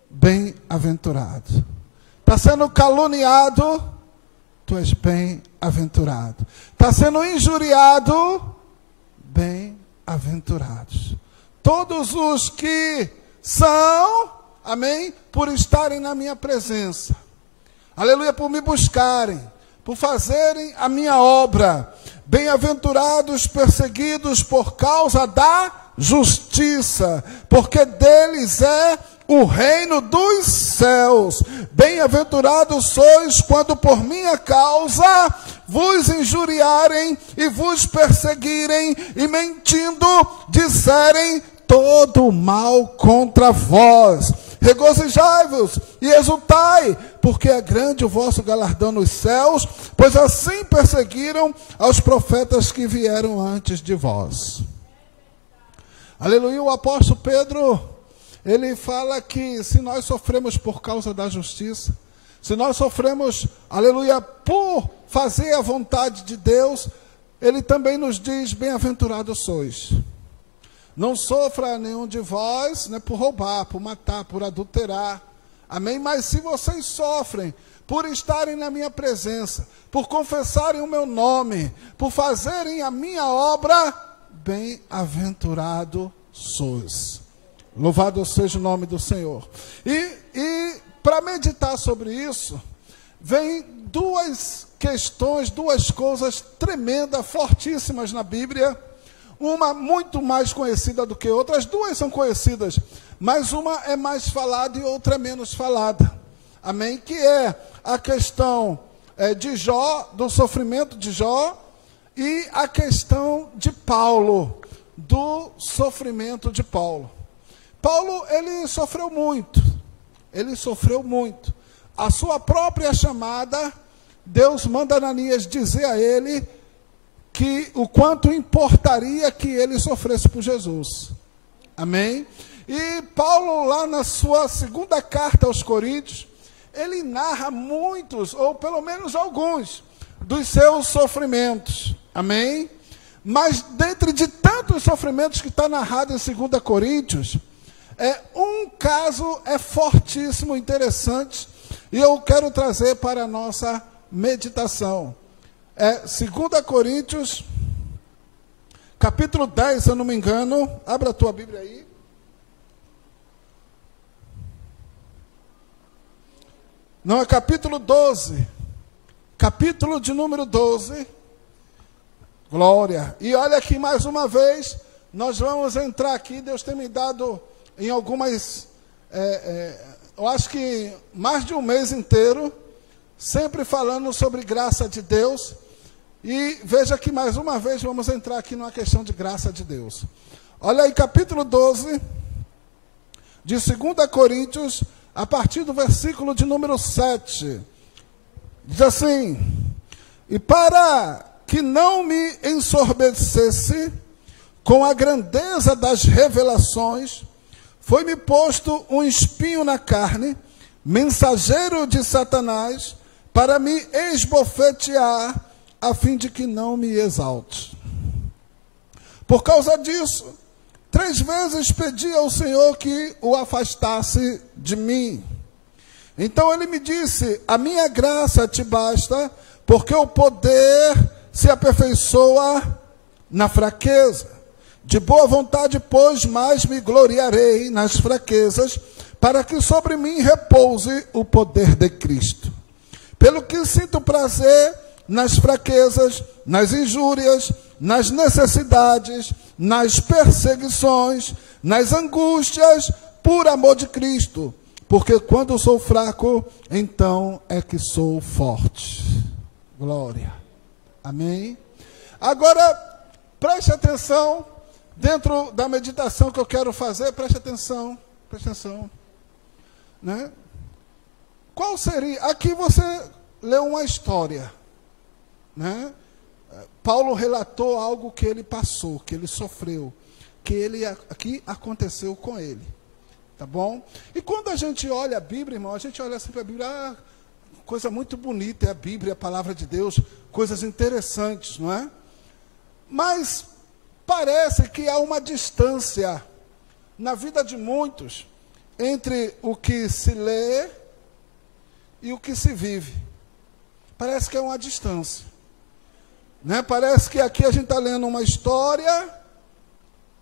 Bem-aventurado. Está sendo caluniado? Tu és bem-aventurado. Está sendo injuriado? Bem-aventurados. Todos os que são, amém, por estarem na minha presença. Aleluia, por me buscarem, por fazerem a minha obra. Bem-aventurados perseguidos por causa da justiça, porque deles é o reino dos céus. Bem-aventurados sois quando por minha causa vos injuriarem e vos perseguirem e mentindo disserem todo mal contra vós. Regozijai-vos e exultai, porque é grande o vosso galardão nos céus, pois assim perseguiram aos profetas que vieram antes de vós. Aleluia. O apóstolo Pedro, ele fala que se nós sofremos por causa da justiça, se nós sofremos, aleluia, por fazer a vontade de Deus, ele também nos diz, bem-aventurados sois. Não sofra nenhum de vós, né, por roubar, por matar, por adulterar. Amém? Mas se vocês sofrem por estarem na minha presença, por confessarem o meu nome, por fazerem a minha obra, bem-aventurado sois. Louvado seja o nome do Senhor. E para meditar sobre isso, vem duas questões, duas coisas tremendas, fortíssimas na Bíblia. Uma muito mais conhecida do que outra. As duas são conhecidas, mas uma é mais falada e outra é menos falada. Amém? Que é a questão de Jó, do sofrimento de Jó, e a questão de Paulo, do sofrimento de Paulo. Paulo, ele sofreu muito. Ele sofreu muito. A sua própria chamada, Deus manda Ananias dizer a ele que o quanto importaria que ele sofresse por Jesus. Amém? E Paulo, lá na sua segunda carta aos Coríntios, ele narra muitos, ou pelo menos alguns, dos seus sofrimentos. Amém? Mas dentre de tantos sofrimentos que está narrado em 2 Coríntios, um caso é fortíssimo, interessante, e eu quero trazer para a nossa meditação. 2 Coríntios, capítulo 10, se eu não me engano. Abra a tua Bíblia aí. Não, é capítulo 12. Capítulo de número 12. Glória. E olha aqui mais uma vez, nós vamos entrar aqui. Deus tem me dado em algumas, eu acho que mais de um mês inteiro, sempre falando sobre graça de Deus. E veja que mais uma vez vamos entrar aqui numa questão de graça de Deus. Olha aí, capítulo 12, de 2 Coríntios, a partir do versículo de número 7. Diz assim: e para que não me ensorbecesse com a grandeza das revelações, foi-me posto um espinho na carne, mensageiro de Satanás, para me esbofetear, a fim de que não me exalte. Por causa disso, 3 vezes pedi ao Senhor que o afastasse de mim. Então ele me disse: a minha graça te basta, porque o poder se aperfeiçoa na fraqueza. De boa vontade, pois, mais me gloriarei nas fraquezas, para que sobre mim repouse o poder de Cristo. Pelo que sinto prazer nas fraquezas, nas injúrias, nas necessidades, nas perseguições, nas angústias, por amor de Cristo. Porque quando sou fraco, então é que sou forte. Glória. Amém? Agora, preste atenção, dentro da meditação que eu quero fazer, preste atenção, né? Qual seria, aqui você leu uma história, né? Paulo relatou algo que ele passou, que ele sofreu, que aconteceu com ele, tá bom? E quando a gente olha a Bíblia, irmão, a gente olha assim para a Bíblia, coisa muito bonita é a Bíblia, a palavra de Deus, coisas interessantes, não é? Mas parece que há uma distância na vida de muitos entre o que se lê e o que se vive. Parece que é uma distância, né? Parece que aqui a gente está lendo uma história.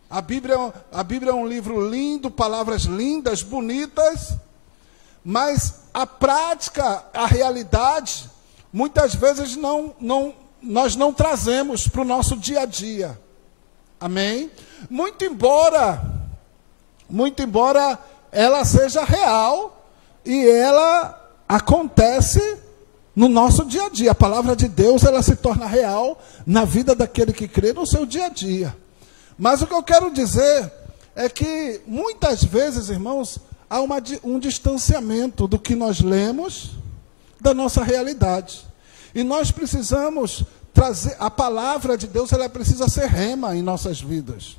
A Bíblia é um livro lindo, palavras lindas, bonitas, mas a prática, a realidade, muitas vezes nós não trazemos para o nosso dia a dia. Amém? Muito embora ela seja real e ela acontece no nosso dia a dia. A palavra de Deus, ela se torna real na vida daquele que crê no seu dia a dia. Mas o que eu quero dizer é que muitas vezes, irmãos, há um distanciamento do que nós lemos da nossa realidade. E nós precisamos trazer, a palavra de Deus, ela precisa ser rema em nossas vidas.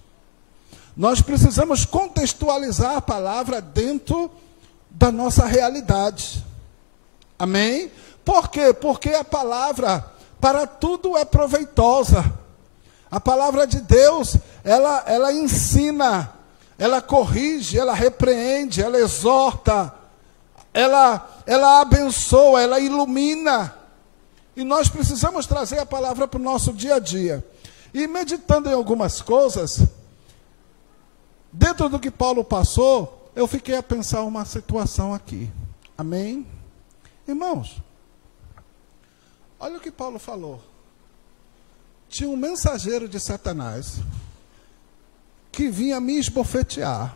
Nós precisamos contextualizar a palavra dentro da nossa realidade. Amém? Por quê? Porque a palavra para tudo é proveitosa. A palavra de Deus, ela ensina, ela corrige, ela repreende, ela exorta, ela abençoa, ela ilumina. E nós precisamos trazer a palavra para o nosso dia a dia. E meditando em algumas coisas, dentro do que Paulo passou, eu fiquei a pensar uma situação aqui. Amém? Irmãos, olha o que Paulo falou. Tinha um mensageiro de Satanás que vinha me esbofetear.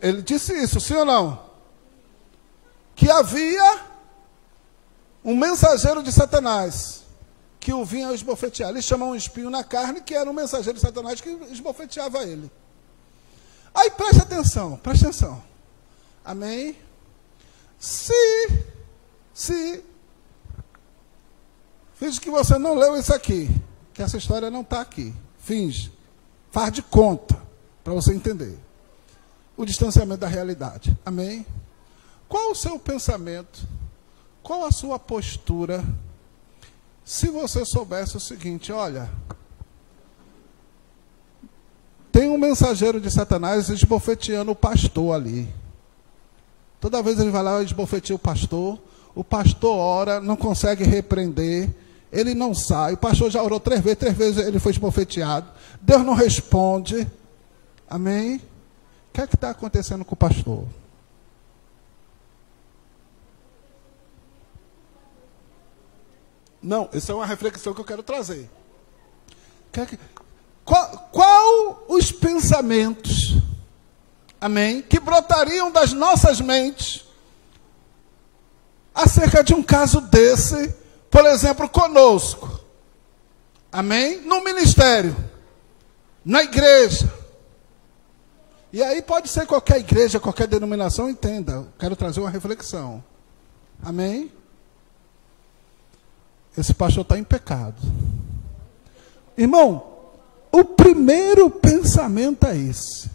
Ele disse isso, sim ou não? Que havia um mensageiro de Satanás que o vinha esbofetear. Ele chamou um espinho na carne, que era um mensageiro de Satanás que esbofeteava ele. Aí preste atenção. Amém? Se finge que você não leu isso aqui, que essa história não está aqui. Finge. Faz de conta, para você entender. O distanciamento da realidade. Amém? Qual o seu pensamento? Qual a sua postura? Se você soubesse o seguinte, olha, tem um mensageiro de Satanás esbofeteando o pastor ali. Toda vez ele vai lá e esbofeteia o pastor ora, não consegue repreender, ele não sai, o pastor já orou 3 vezes ele foi esbofeteado, Deus não responde. Amém? O que é que está acontecendo com o pastor? Não, isso é uma reflexão que eu quero trazer. Qual os pensamentos, amém, que brotariam das nossas mentes acerca de um caso desse, por exemplo, conosco, amém, no ministério, na igreja. E aí pode ser qualquer igreja, qualquer denominação, entenda, eu quero trazer uma reflexão, amém? Esse pastor está em pecado. Irmão, o primeiro pensamento é esse.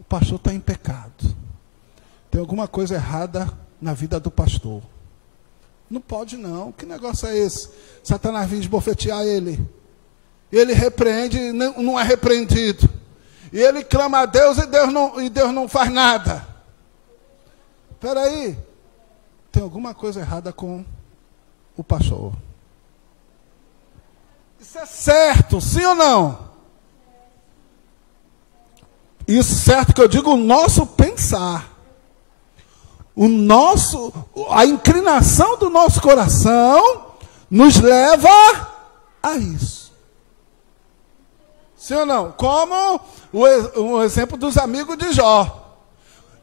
O pastor está em pecado. Tem alguma coisa errada na vida do pastor. Não pode não. Que negócio é esse? Satanás vem esbofetear ele. Ele repreende e não é repreendido. E ele clama a Deus e Deus não faz nada. Espera aí. Tem alguma coisa errada com o pastor. Isso é certo, sim ou não? Isso certo que eu digo, o nosso pensar. A inclinação do nosso coração nos leva a isso. Sim ou não? Como o exemplo dos amigos de Jó.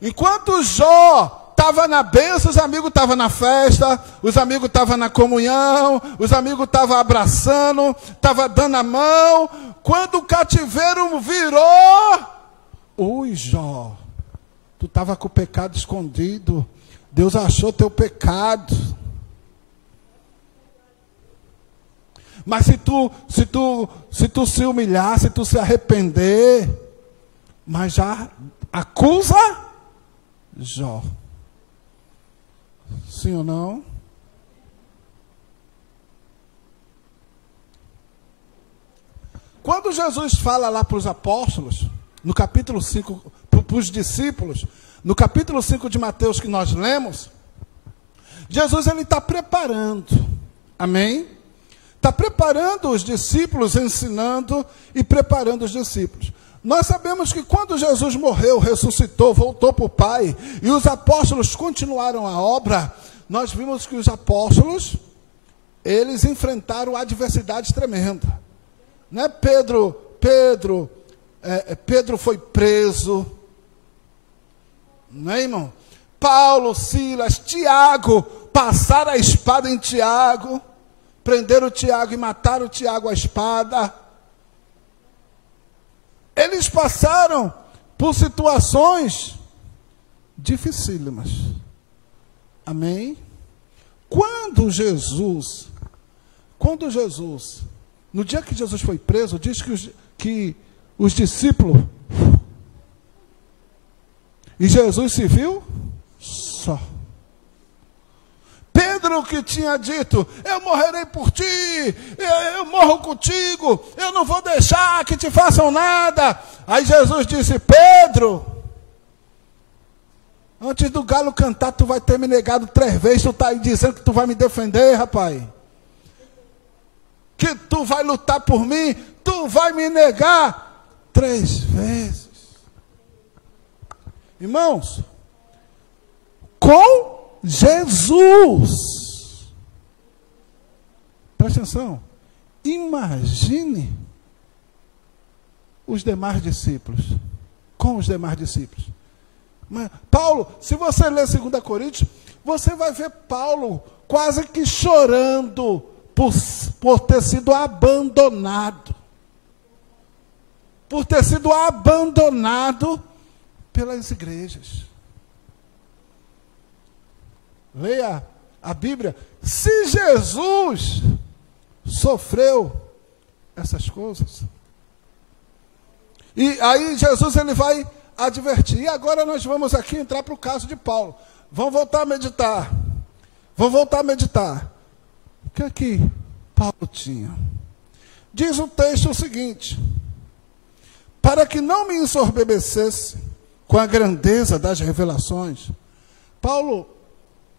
Enquanto Jó estava na bênção, os amigos estavam na festa, os amigos estavam na comunhão, os amigos estavam abraçando, estavam dando a mão. Quando o cativeiro virou, ui, Jó, tu estava com o pecado escondido, Deus achou teu pecado. Mas se tu se humilhar, se tu se arrepender, mas já acusa Jó. Sim ou não? Quando Jesus fala lá para os apóstolos, no capítulo 5, para os discípulos, no capítulo 5 de Mateus que nós lemos, Jesus ele está preparando, amém? Está preparando os discípulos, ensinando e preparando os discípulos. Nós sabemos que quando Jesus morreu, ressuscitou, voltou para o Pai, e os apóstolos continuaram a obra, nós vimos que os apóstolos, eles enfrentaram adversidades tremendas. Né? Pedro foi preso, não é, irmão? Paulo, Silas, Tiago, passaram a espada em Tiago, prenderam Tiago e mataram Tiago à espada. Eles passaram por situações dificílimas. Amém? Quando Jesus, no dia que Jesus foi preso, diz que os discípulos, e Jesus se viu só. Pedro que tinha dito, eu morrerei por ti, eu morro contigo, eu não vou deixar que te façam nada. Aí Jesus disse, Pedro, antes do galo cantar, tu vai ter me negado 3 vezes, tu está aí dizendo que tu vai me defender, rapaz. Que tu vai lutar por mim, tu vai me negar 3 vezes. Irmãos, com Jesus. Presta atenção. Imagine os demais discípulos. Com os demais discípulos. Mas, Paulo, se você ler 2 Coríntios, você vai ver Paulo quase que chorando por ter sido abandonado. Por ter sido abandonado pelas igrejas. Leia a Bíblia. Se Jesus sofreu essas coisas, e aí Jesus ele vai advertir. E agora nós vamos aqui entrar para o caso de Paulo. Vamos voltar a meditar. O que é que Paulo tinha? Diz o texto o seguinte: para que não me ensoberbecesse com a grandeza das revelações. Paulo,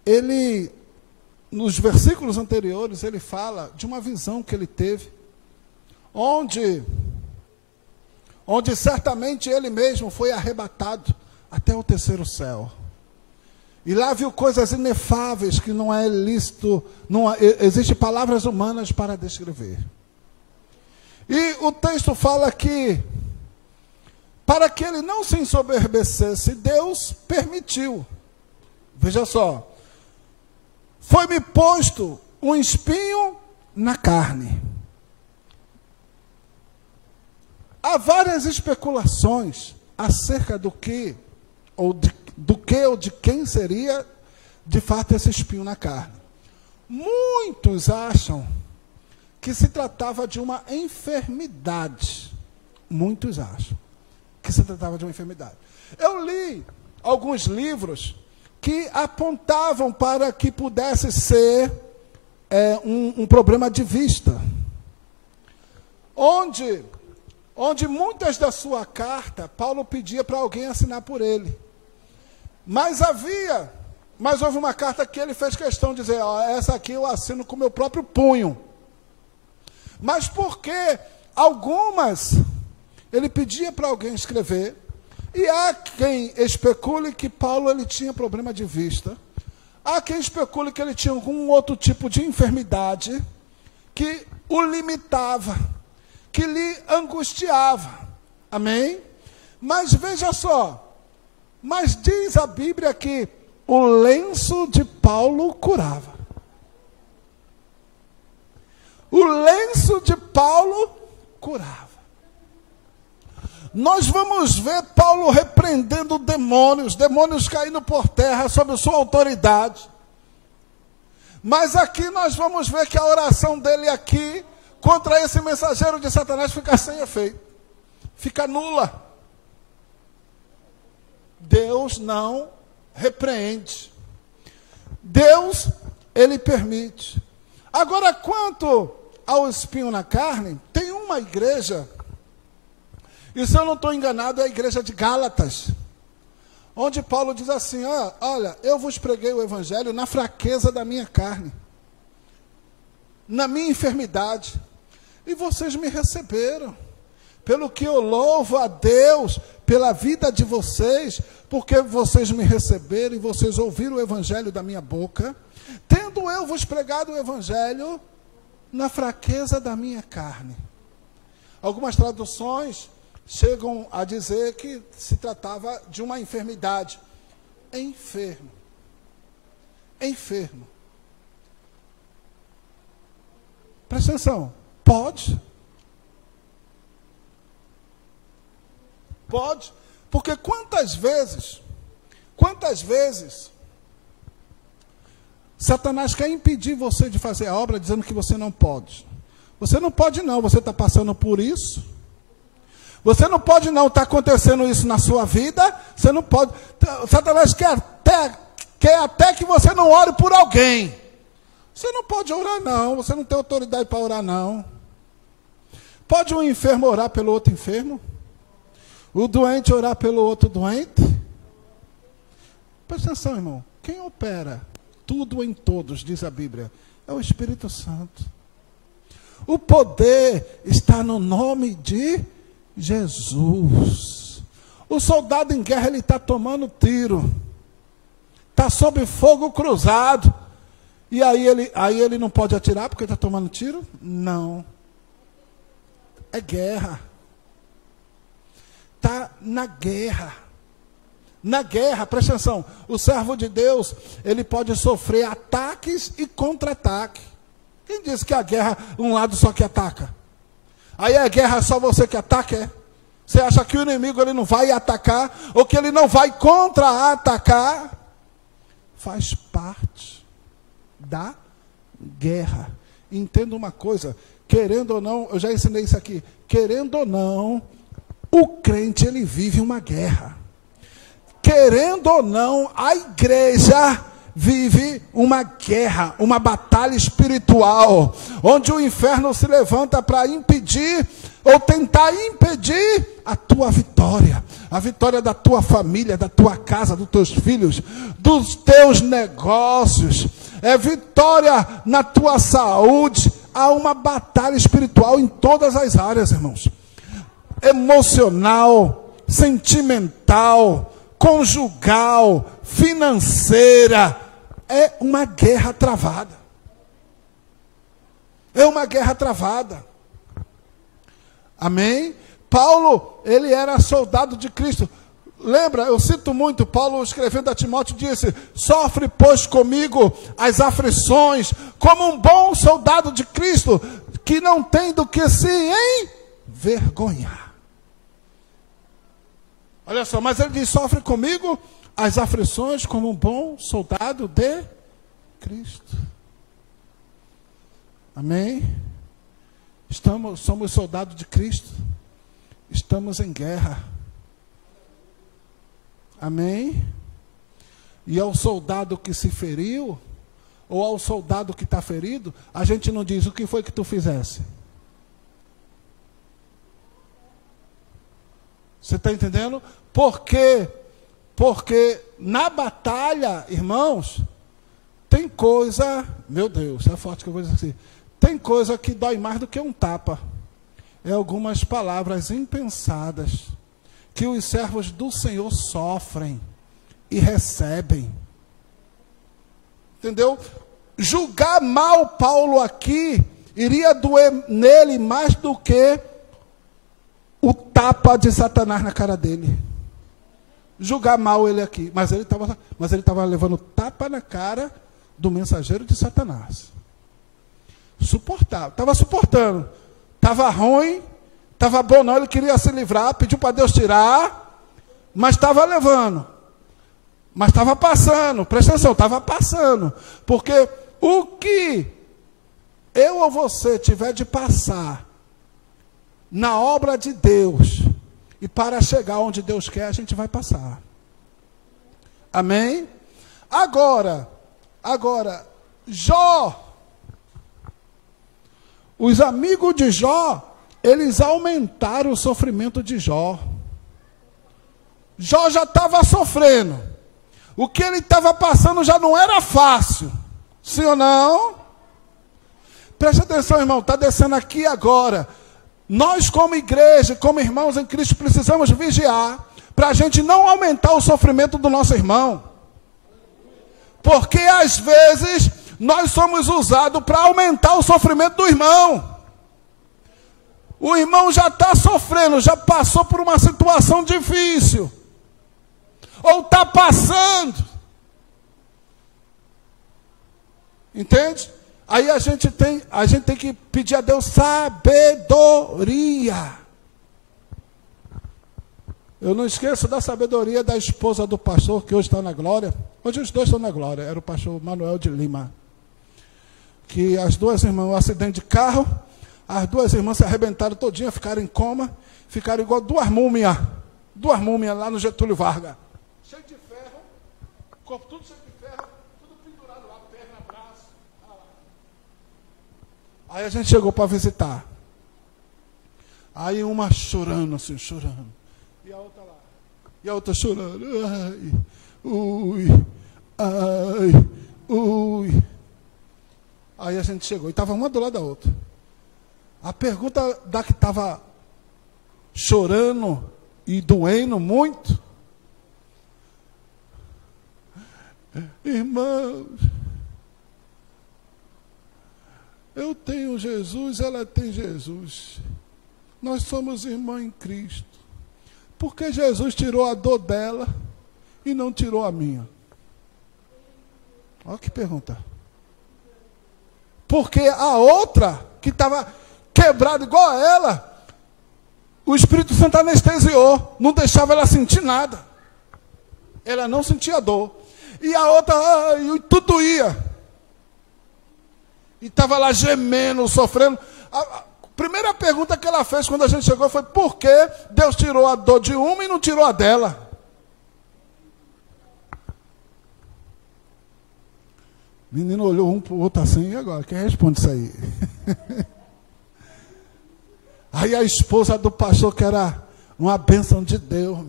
ele, nos versículos anteriores, ele fala de uma visão que ele teve, onde certamente ele mesmo foi arrebatado até o 3º céu. E lá viu coisas inefáveis que não é lícito, existem palavras humanas para descrever. E o texto fala que, para que ele não se ensoberbecesse, Deus permitiu. Veja só. Foi-me posto um espinho na carne. Há várias especulações acerca do que ou de quem seria de fato esse espinho na carne. Muitos acham que se tratava de uma enfermidade. Muitos acham que se tratava de uma enfermidade. Eu li alguns livros que apontavam para que pudesse ser um problema de vista. Onde muitas da sua carta, Paulo pedia para alguém assinar por ele. Mas havia Mas houve uma carta que ele fez questão de dizer, ó, essa aqui eu assino com o meu próprio punho. Mas porque algumas ele pedia para alguém escrever, e há quem especule que Paulo ele tinha problema de vista, há quem especule que ele tinha algum outro tipo de enfermidade que o limitava, que lhe angustiava. Amém? Mas veja só, mas diz a Bíblia que o lenço de Paulo curava. O lenço de Paulo curava. Nós vamos ver Paulo repreendendo demônios, demônios caindo por terra sob sua autoridade. Mas aqui nós vamos ver que a oração dele aqui, contra esse mensageiro de Satanás, fica sem efeito. Fica nula. Deus não repreende. Deus, ele permite. Agora, quanto ao espinho na carne, tem uma igreja, e se eu não estou enganado, é a igreja de Gálatas, onde Paulo diz assim, olha, eu vos preguei o evangelho na fraqueza da minha carne, na minha enfermidade, e vocês me receberam, pelo que eu louvo a Deus, pela vida de vocês, porque vocês me receberam e vocês ouviram o evangelho da minha boca, tendo eu vos pregado o evangelho na fraqueza da minha carne. Algumas traduções chegam a dizer que se tratava de uma enfermidade. Enfermo. Enfermo. Presta atenção. Pode. Pode. Porque quantas vezes Satanás quer impedir você de fazer a obra dizendo que você não pode. Você não pode não, você está passando por isso. Você não pode não, está acontecendo isso na sua vida. Você não pode. Satanás quer até que você não ore por alguém. Você não pode orar não, você não tem autoridade para orar não. Pode um enfermo orar pelo outro enfermo? O doente orar pelo outro doente? Presta atenção, irmão. Quem opera tudo em todos, diz a Bíblia, é o Espírito Santo. O poder está no nome de Jesus. O soldado em guerra, ele está tomando tiro. Está sob fogo cruzado. E aí ele não pode atirar porque está tomando tiro? Não. É guerra. Está na guerra. Na guerra, presta atenção, o servo de Deus, ele pode sofrer ataques e contra-ataque. Quem disse que a guerra, um lado só que ataca? Aí a guerra é só você que ataca, é? Você acha que o inimigo ele não vai atacar, ou que ele não vai contra-atacar? Faz parte da guerra. Entenda uma coisa, querendo ou não, eu já ensinei isso aqui, querendo ou não, o crente ele vive uma guerra. Querendo ou não, a igreja vive uma guerra, uma batalha espiritual, onde o inferno se levanta para impedir, ou tentar impedir a tua vitória, a vitória da tua família, da tua casa, dos teus filhos, dos teus negócios, é vitória na tua saúde. Há uma batalha espiritual em todas as áreas, irmãos, emocional, sentimental, conjugal, financeira, é uma guerra travada. É uma guerra travada. Amém? Paulo, ele era soldado de Cristo. Lembra, eu cito muito, Paulo escrevendo a Timóteo disse, sofre pois comigo as aflições, como um bom soldado de Cristo, que não tem do que se envergonhar. Olha só, mas ele diz, sofre comigo as aflições como um bom soldado de Cristo. Amém? Somos soldados de Cristo. Estamos em guerra. Amém? E ao soldado que se feriu, ou ao soldado que está ferido, a gente não diz, o que foi que tu fizesse? Você está entendendo? Porque Porque na batalha, irmãos, tem coisa, meu Deus, é forte que eu vou dizer assim, tem coisa que dói mais do que um tapa. É algumas palavras impensadas que os servos do Senhor sofrem e recebem. Entendeu? Julgar mal Paulo aqui iria doer nele mais do que o tapa de Satanás na cara dele. Julgar mal ele aqui. Mas ele estava levando tapa na cara do mensageiro de Satanás. Estava suportando. Estava ruim, estava bom não, ele queria se livrar, pediu para Deus tirar, mas estava levando. Mas estava passando, presta atenção, estava passando. Porque o que eu ou você tiver de passar na obra de Deus, e para chegar onde Deus quer, a gente vai passar. Amém? Agora, Jó, os amigos de Jó, eles aumentaram o sofrimento de Jó. Jó já estava sofrendo. O que ele estava passando já não era fácil. Sim ou não? Preste atenção, irmão, está descendo aqui agora. Nós, como igreja, como irmãos em Cristo, precisamos vigiar para a gente não aumentar o sofrimento do nosso irmão. Porque, às vezes, nós somos usados para aumentar o sofrimento do irmão. O irmão já está sofrendo, já passou por uma situação difícil. Ou está passando. Entende? Aí a gente tem que pedir a Deus sabedoria. Eu não esqueço da sabedoria da esposa do pastor, que hoje está na glória. Hoje os dois estão na glória. Era o pastor Manuel de Lima. Que as duas irmãs, um acidente de carro, as duas irmãs se arrebentaram todinha, ficaram em coma, ficaram igual duas múmias lá no Getúlio Vargas. Cheio de ferro, corpo tudo cheio de ferro, tudo pendurado lá, perna, braço. Aí a gente chegou para visitar. Aí uma chorando assim, chorando. E a outra lá. E a outra chorando. Ai, ui, ai, ui. Aí a gente chegou. E estava uma do lado da outra. A pergunta da que estava chorando e doendo muito. Irmãos, eu tenho Jesus, ela tem Jesus. Nós somos irmãos em Cristo. Por que Jesus tirou a dor dela e não tirou a minha? Olha que pergunta. Porque a outra, que estava quebrada igual a ela, o Espírito Santo anestesiou, não deixava ela sentir nada. Ela não sentia dor. E a outra, tudo ia. E estava lá gemendo, sofrendo. A primeira pergunta que ela fez quando a gente chegou foi: por que Deus tirou a dor de uma e não tirou a dela? O menino olhou um para o outro assim, e agora? Quem responde isso aí? Aí a esposa do pastor, que era uma bênção de Deus,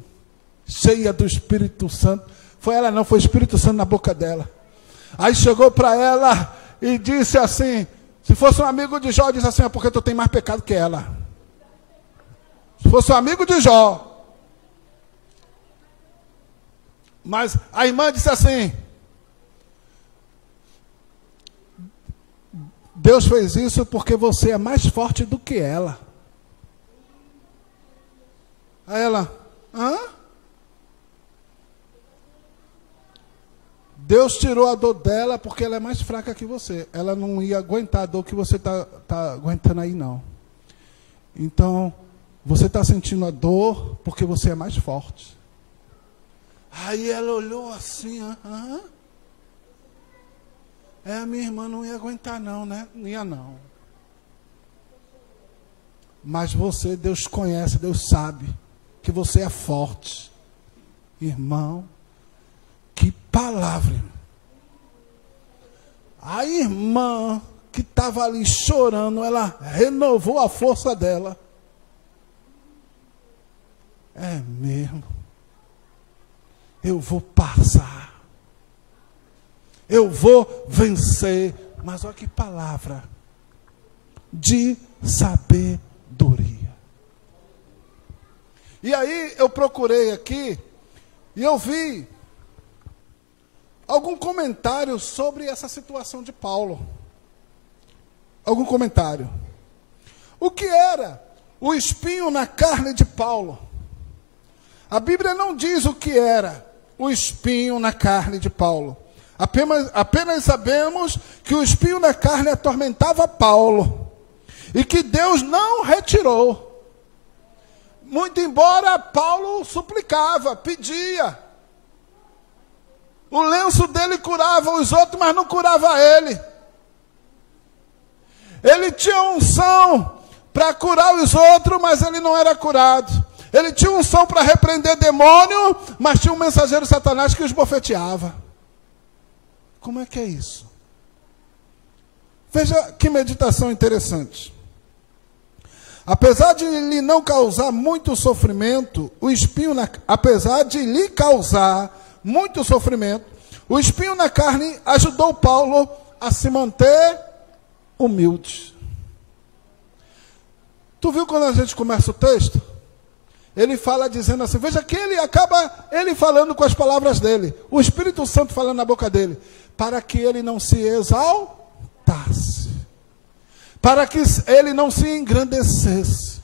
cheia do Espírito Santo, foi ela não, foi o Espírito Santo na boca dela. Aí chegou para ela e disse assim, se fosse um amigo de Jó, disse assim: é porque tu tem mais pecado que ela. Se fosse um amigo de Jó. Mas a irmã disse assim: Deus fez isso porque você é mais forte do que ela. Aí ela, hã? Deus tirou a dor dela porque ela é mais fraca que você. Ela não ia aguentar a dor que você está aguentando aí, não. Então, você está sentindo a dor porque você é mais forte. Aí ela olhou assim, hã? A minha irmã não ia aguentar não, né? Não ia não. Mas você, Deus conhece, Deus sabe que você é forte. Irmão, que palavra. A irmã que estava ali chorando, ela renovou a força dela. É mesmo. eu vou passar. Eu vou vencer. Mas olha que palavra de sabedoria. E aí eu procurei aqui e eu vi algum comentário sobre essa situação de Paulo. Algum comentário. O que era o espinho na carne de Paulo? A Bíblia não diz o que era o espinho na carne de Paulo. Apenas sabemos que o espinho na carne atormentava Paulo e que Deus não retirou. Muito embora Paulo suplicava, pedia. O lenço dele curava os outros, mas não curava ele. Ele tinha unção para curar os outros, mas ele não era curado. Ele tinha unção para repreender demônio, mas tinha um mensageiro Satanás que os bofeteava. Como é que é isso? Veja que meditação interessante. Apesar de lhe não causar muito sofrimento, o espinho apesar de lhe causar muito sofrimento, o espinho na carne ajudou Paulo a se manter humilde. Tu viu quando a gente começa o texto? Ele fala dizendo assim, veja que ele falando com as palavras dele, o Espírito Santo falando na boca dele, para que ele não se exaltasse, para que ele não se engrandecesse,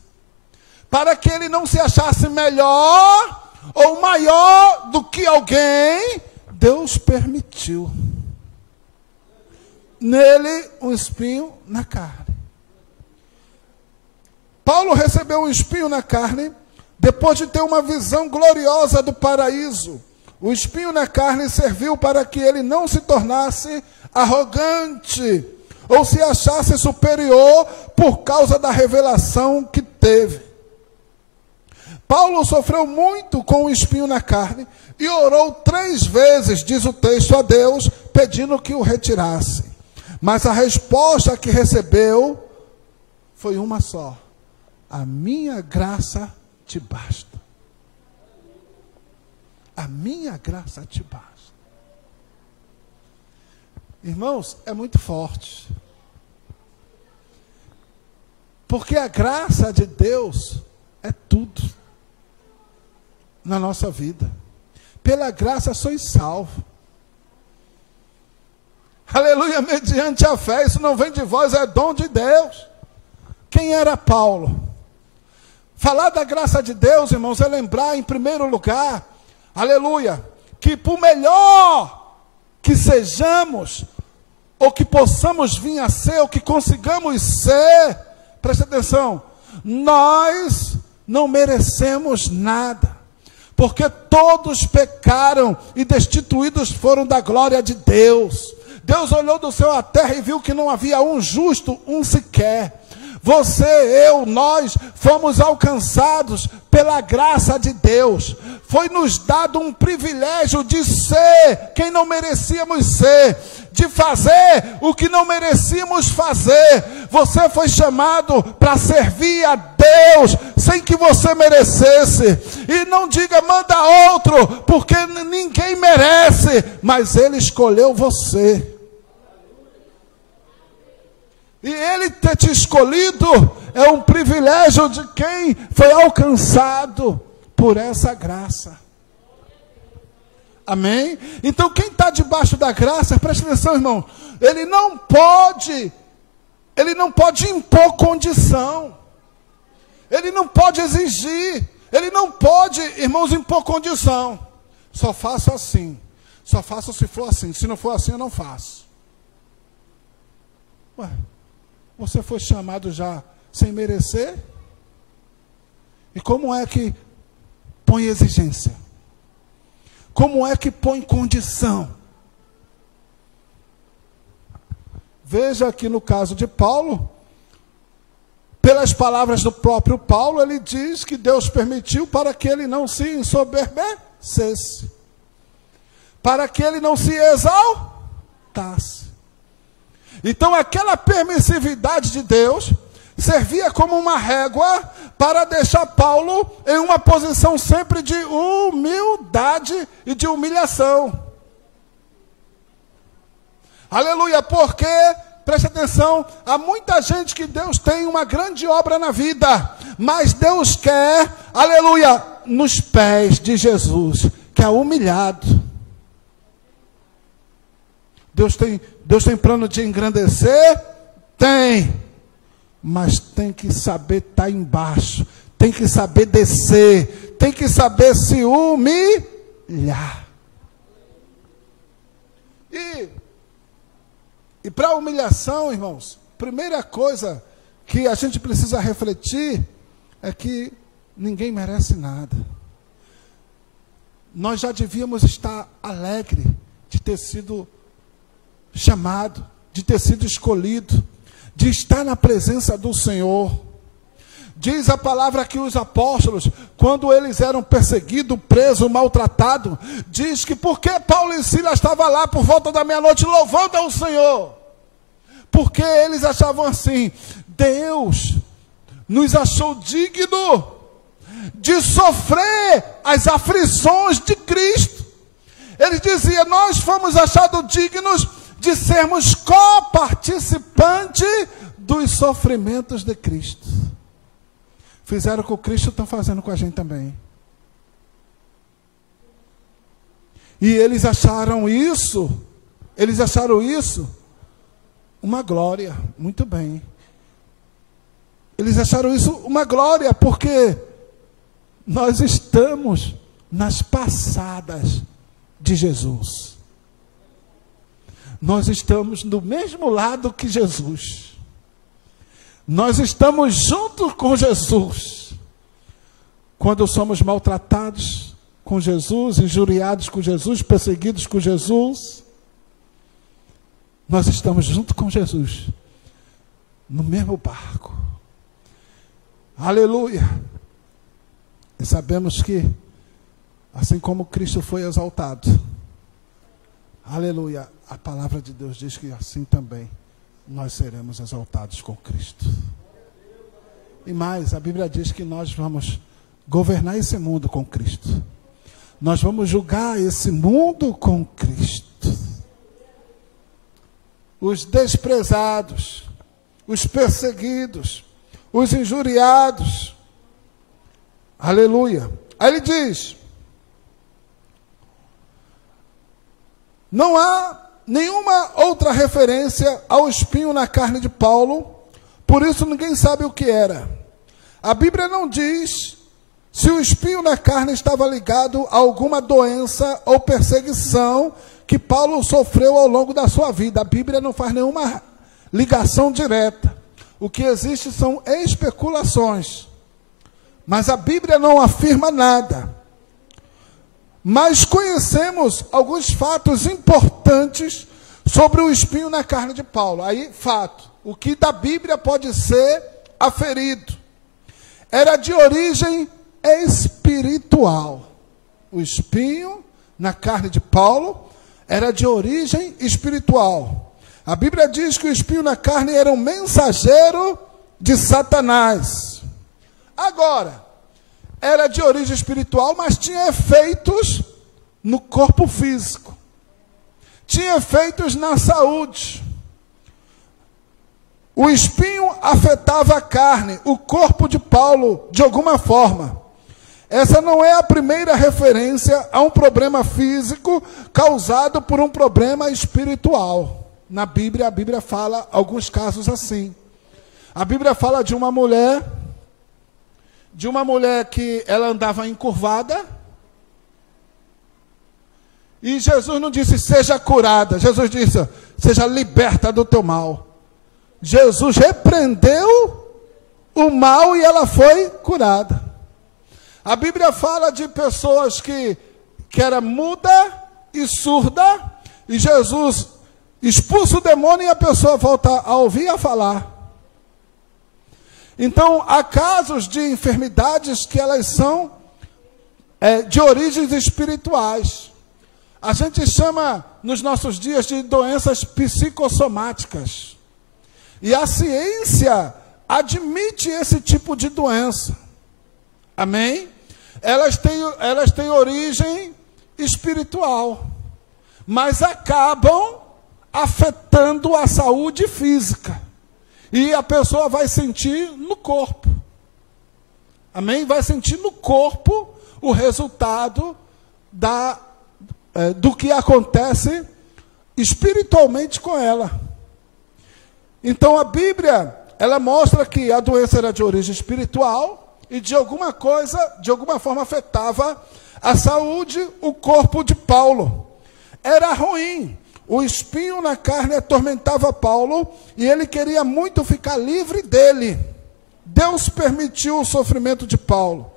para que ele não se achasse melhor ou maior do que alguém, Deus permitiu nele um espinho na carne. Paulo recebeu um espinho na carne depois de ter uma visão gloriosa do paraíso. O espinho na carne serviu para que ele não se tornasse arrogante ou se achasse superior por causa da revelação que teve. Paulo sofreu muito com o espinho na carne e orou 3 vezes, diz o texto, a Deus, pedindo que o retirasse. Mas a resposta que recebeu foi uma só: a minha graça te basta. A minha graça te basta. Irmãos, é muito forte. Porque a graça de Deus é tudo na nossa vida. Pela graça sois salvos. Aleluia, mediante a fé. Isso não vem de vós, é dom de Deus. Quem era Paulo? Falar da graça de Deus, irmãos, é lembrar em primeiro lugar, aleluia, que por melhor que sejamos, ou que possamos vir a ser, ou que consigamos ser, preste atenção, nós não merecemos nada, porque todos pecaram e destituídos foram da glória de Deus. Deus olhou do céu à terra e viu que não havia um justo, um sequer. Você, eu, nós fomos alcançados pela graça de Deus. Foi nos dado um privilégio de ser quem não merecíamos ser, de fazer o que não merecíamos fazer. Você foi chamado para servir a Deus sem que você merecesse. E não diga manda outro, porque ninguém merece, mas Ele escolheu você. E Ele ter te escolhido é um privilégio de quem foi alcançado por essa graça. Amém? Então quem está debaixo da graça, preste atenção, irmão, ele não pode impor condição. Ele não pode exigir. Ele não pode, irmãos, impor condição. Só faço assim. Só faço se for assim. Se não for assim, eu não faço. Ué, você foi chamado já sem merecer? E como é que põe exigência? Como é que põe condição? Veja aqui no caso de Paulo, pelas palavras do próprio Paulo, ele diz que Deus permitiu para que ele não se ensoberbecesse, para que ele não se exaltasse. Então aquela permissividade de Deus servia como uma régua para deixar Paulo em uma posição sempre de humildade e de humilhação. Aleluia, porque, preste atenção, há muita gente que Deus tem uma grande obra na vida, mas Deus quer, aleluia, nos pés de Jesus, que é humilhado. Deus tem plano de engrandecer? Tem, mas tem que saber estar embaixo, tem que saber descer, tem que saber se humilhar. E para a humilhação, irmãos, primeira coisa que a gente precisa refletir é que ninguém merece nada. Nós já devíamos estar alegre de ter sido chamado, de ter sido escolhido, de estar na presença do Senhor. Diz a palavra que os apóstolos, quando eles eram perseguidos, presos, maltratados, diz que porque Paulo e Silas estavam lá por volta da meia-noite louvando ao Senhor. Porque eles achavam assim, Deus nos achou digno de sofrer as aflições de Cristo. Eles diziam, nós fomos achados dignos de sermos coparticipantes dos sofrimentos de Cristo. Fizeram com Cristo, estão fazendo com a gente também. E eles acharam isso uma glória. Muito bem. Eles acharam isso uma glória, porque nós estamos nas passadas de Jesus. Nós estamos do mesmo lado que Jesus. Nós estamos juntos com Jesus. Quando somos maltratados com Jesus, injuriados com Jesus, perseguidos com Jesus, nós estamos junto com Jesus, no mesmo barco. Aleluia! E sabemos que, assim como Cristo foi exaltado, aleluia, a palavra de Deus diz que assim também nós seremos exaltados com Cristo. E mais, a Bíblia diz que nós vamos governar esse mundo com Cristo. Nós vamos julgar esse mundo com Cristo. Os desprezados, os perseguidos, os injuriados. Aleluia. Aí ele diz, não há nenhuma outra referência ao espinho na carne de Paulo, por isso ninguém sabe o que era. A Bíblia não diz se o espinho na carne estava ligado a alguma doença ou perseguição que Paulo sofreu ao longo da sua vida. A Bíblia não faz nenhuma ligação direta. O que existe são especulações. Mas a Bíblia não afirma nada. Mas conhecemos alguns fatos importantes sobre o espinho na carne de Paulo. Aí, fato. O que da Bíblia pode ser aferido. Era de origem espiritual. O espinho na carne de Paulo era de origem espiritual. A Bíblia diz que o espinho na carne era um mensageiro de Satanás. Agora, era de origem espiritual, mas tinha efeitos no corpo físico. Tinha efeitos na saúde. O espinho afetava a carne, o corpo de Paulo, de alguma forma. Essa não é a primeira referência a um problema físico causado por um problema espiritual. Na Bíblia, a Bíblia fala alguns casos assim. A Bíblia fala de uma mulher que ela andava encurvada. E Jesus não disse, seja curada. Jesus disse, seja liberta do teu mal. Jesus repreendeu o mal e ela foi curada. A Bíblia fala de pessoas que era muda e surda, e Jesus expulsa o demônio e a pessoa volta a ouvir e a falar. Então, há casos de enfermidades que elas são de origens espirituais. A gente chama, nos nossos dias, de doenças psicossomáticas. E a ciência admite esse tipo de doença. Amém? Elas têm origem espiritual, mas acabam afetando a saúde física. E a pessoa vai sentir no corpo. Amém? Vai sentir no corpo o resultado do que acontece espiritualmente com ela. Então a Bíblia, ela mostra que a doença era de origem espiritual e de alguma forma afetava a saúde, o corpo de Paulo. Era ruim. O espinho na carne atormentava Paulo e ele queria muito ficar livre dele. Deus permitiu o sofrimento de Paulo.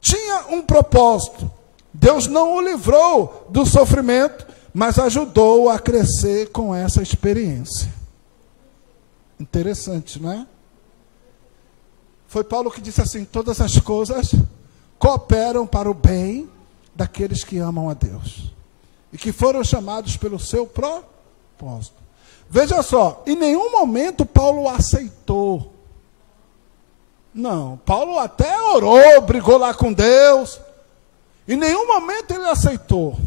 Tinha um propósito. Deus não o livrou do sofrimento, mas ajudou a crescer com essa experiência. Interessante, não é? Foi Paulo que disse assim: todas as coisas cooperam para o bem daqueles que amam a Deus e que foram chamados pelo seu propósito. Veja só, em nenhum momento Paulo aceitou. Não, Paulo até orou, brigou lá com Deus. Em nenhum momento ele aceitou.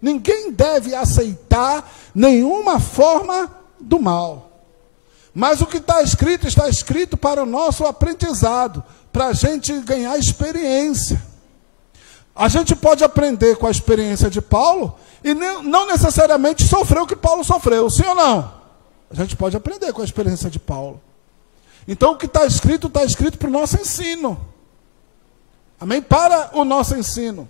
Ninguém deve aceitar nenhuma forma do mal. Mas o que está escrito para o nosso aprendizado, para a gente ganhar experiência. A gente pode aprender com a experiência de Paulo e não necessariamente sofrer o que Paulo sofreu, sim ou não? A gente pode aprender com a experiência de Paulo. Então o que está escrito para o nosso ensino. Amém? Para o nosso ensino.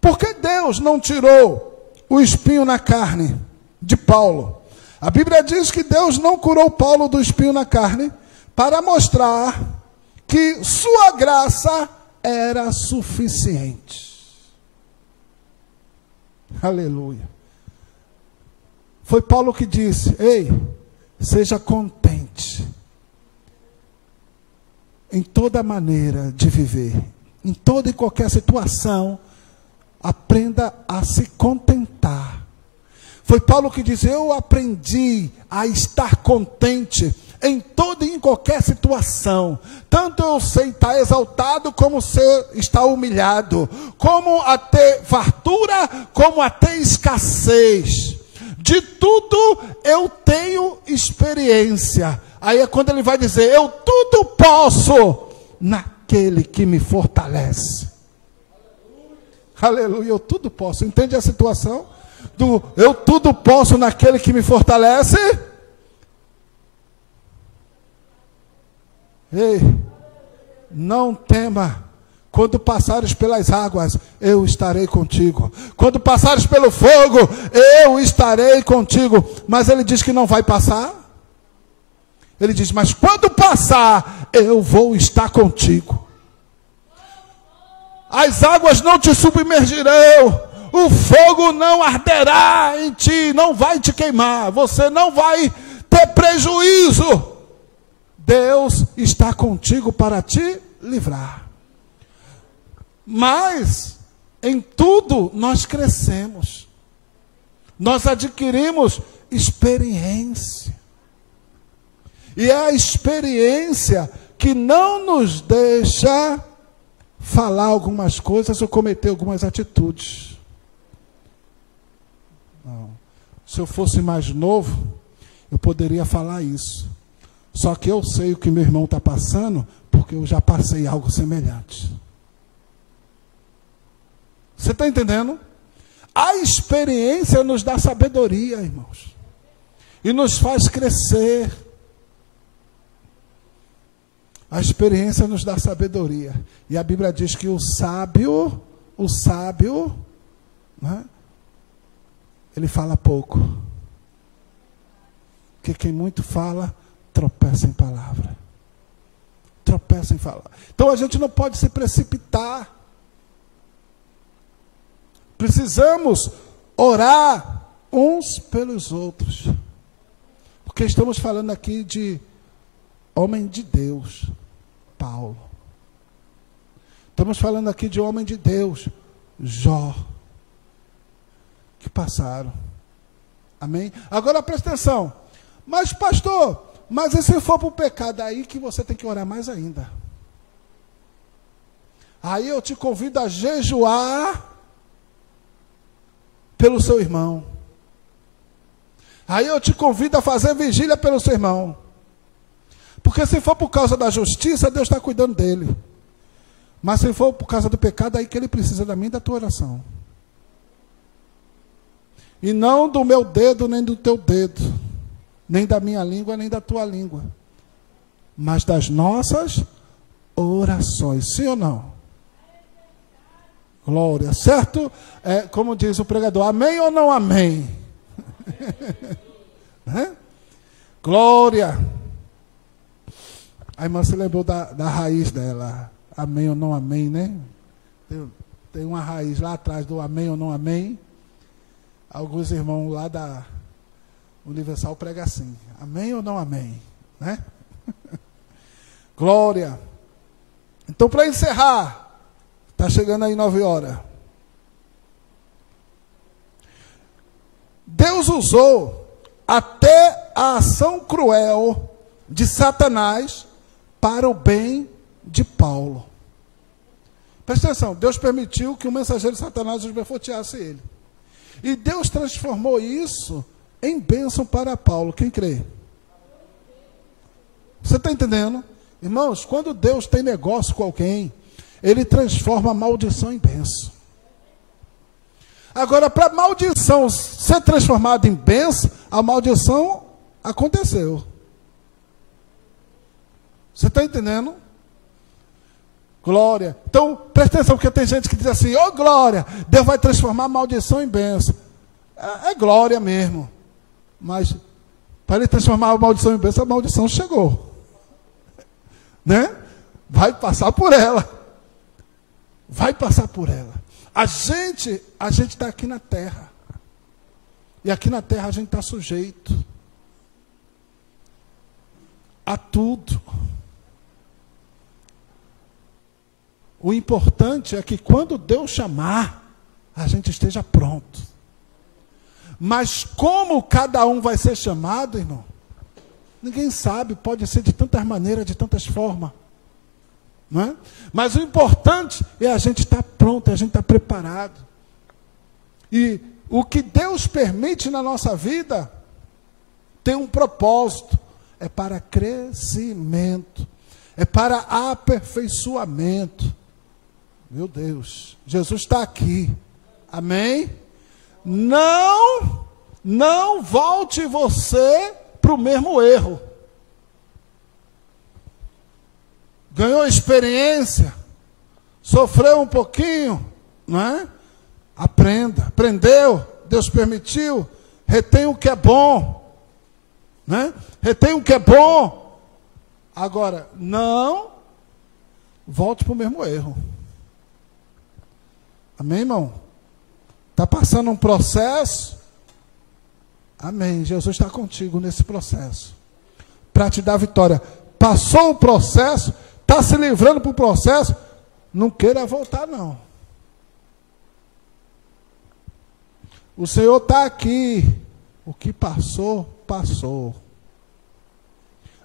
Por que Deus não tirou o espinho na carne de Paulo? A Bíblia diz que Deus não curou Paulo do espinho na carne para mostrar que sua graça era suficiente. Aleluia. Foi Paulo que disse: ei, seja contente em toda maneira de viver, em toda e qualquer situação, aprenda a se contentar. Foi Paulo que diz: eu aprendi a estar contente em toda e em qualquer situação. Tanto eu sei estar exaltado, como ser estar humilhado, como a ter fartura, como a ter escassez. De tudo eu tenho experiência. Aí é quando ele vai dizer: eu tudo posso naquele que me fortalece. Aleluia, eu tudo posso. Entende a situação? Eu tudo posso naquele que me fortalece. Ei, não tema. Quando passares pelas águas, eu estarei contigo. Quando passares pelo fogo, eu estarei contigo. Mas ele diz que não vai passar. Ele diz: mas quando passar, eu vou estar contigo. As águas não te submergirão. O fogo não arderá em ti, não vai te queimar. Você não vai ter prejuízo. Deus está contigo para te livrar. Mas, em tudo, nós crescemos. Nós adquirimos experiência. E é a experiência que não nos deixa falar algumas coisas ou cometer algumas atitudes. Não. Se eu fosse mais novo, eu poderia falar isso. Só que eu sei o que meu irmão está passando, porque eu já passei algo semelhante. Você está entendendo? A experiência nos dá sabedoria, irmãos. E nos faz crescer. A experiência nos dá sabedoria. E a Bíblia diz que o sábio, né, ele fala pouco. Porque quem muito fala, tropeça em palavra. Tropeça em falar. Então a gente não pode se precipitar. Precisamos orar uns pelos outros. Porque estamos falando aqui de homem de Deus, Paulo. Estamos falando aqui de homem de Deus, Jó. Que passaram. Amém? Agora presta atenção. Mas pastor, Mas e se for para o pecado, aí que você tem que orar mais ainda. Aí eu te convido a jejuar pelo seu irmão. Aí eu te convido a fazer vigília pelo seu irmão. Porque se for por causa da justiça, Deus está cuidando dele. Mas se for por causa do pecado, aí que ele precisa da minha e da tua oração. E não do meu dedo, nem do teu dedo. Nem da minha língua, nem da tua língua. Mas das nossas orações. Sim ou não? Glória. Certo? Como diz o pregador, amém ou não amém? Glória. A irmã se lembrou da raiz dela. Amém ou não amém, né? Tem uma raiz lá atrás do amém ou não amém. Alguns irmãos lá da Universal pregam assim. Amém ou não amém? Né? Glória. Então, para encerrar, está chegando aí 9 horas. Deus usou até a ação cruel de Satanás para o bem de Paulo. Presta atenção, Deus permitiu que o mensageiro de Satanás esbofeteasse ele. E Deus transformou isso em bênção para Paulo. Quem crê? Você está entendendo? Irmãos, quando Deus tem negócio com alguém, Ele transforma a maldição em bênção. Agora, para a maldição ser transformada em bênção, a maldição aconteceu. Você está entendendo? Glória. Então, presta atenção, porque tem gente que diz assim, ô glória, Deus vai transformar a maldição em bênção. É glória mesmo. Mas, para Ele transformar a maldição em bênção, a maldição chegou. Né? Vai passar por ela. Vai passar por ela. A gente está aqui na terra. E aqui na terra a gente está sujeito a tudo. O importante é que quando Deus chamar, a gente esteja pronto. Mas como cada um vai ser chamado, irmão? Ninguém sabe, pode ser de tantas maneiras, de tantas formas. Não é? Mas o importante é a gente estar pronto, a gente estar preparado. E o que Deus permite na nossa vida tem um propósito. É para crescimento. É para aperfeiçoamento. Meu Deus, Jesus está aqui. Amém? Não volte você para o mesmo erro. Ganhou experiência, sofreu um pouquinho, não é? Aprenda, aprendeu, Deus permitiu, retém o que é bom, né? Retém o que é bom. Agora, não volte para o mesmo erro. Amém, irmão? Está passando um processo? Amém. Jesus está contigo nesse processo. Para te dar vitória. Passou o processo, está se livrando para o processo, não queira voltar, não. O Senhor está aqui. O que passou, passou.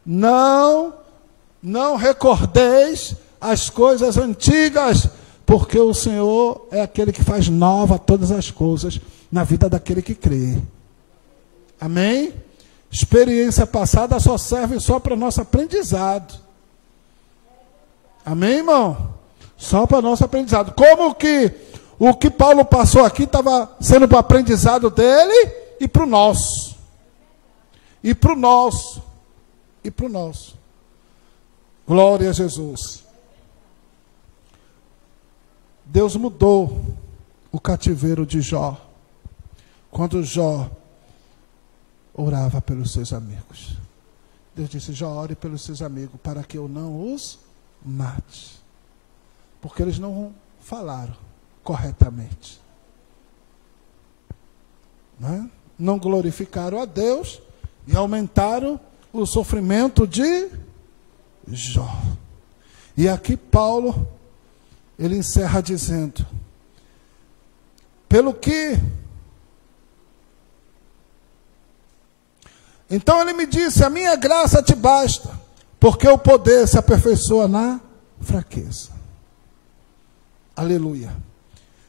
Não recordeis as coisas antigas, porque o Senhor é aquele que faz nova todas as coisas na vida daquele que crê. Amém? Experiência passada só serve só para nosso aprendizado. Amém, irmão? Só para nosso aprendizado. Como que o que Paulo passou aqui estava sendo para o aprendizado dele e para o nosso. E para o nosso. E para o nosso. Glória a Jesus. Deus mudou o cativeiro de Jó. Quando Jó orava pelos seus amigos. Deus disse, Jó, ore pelos seus amigos, para que eu não os mate. Porque eles não falaram corretamente. Não glorificaram a Deus e aumentaram o sofrimento de Jó. E aqui Paulo, ele encerra dizendo, pelo que Então ele me disse, a minha graça te basta, porque o poder se aperfeiçoa na fraqueza. Aleluia.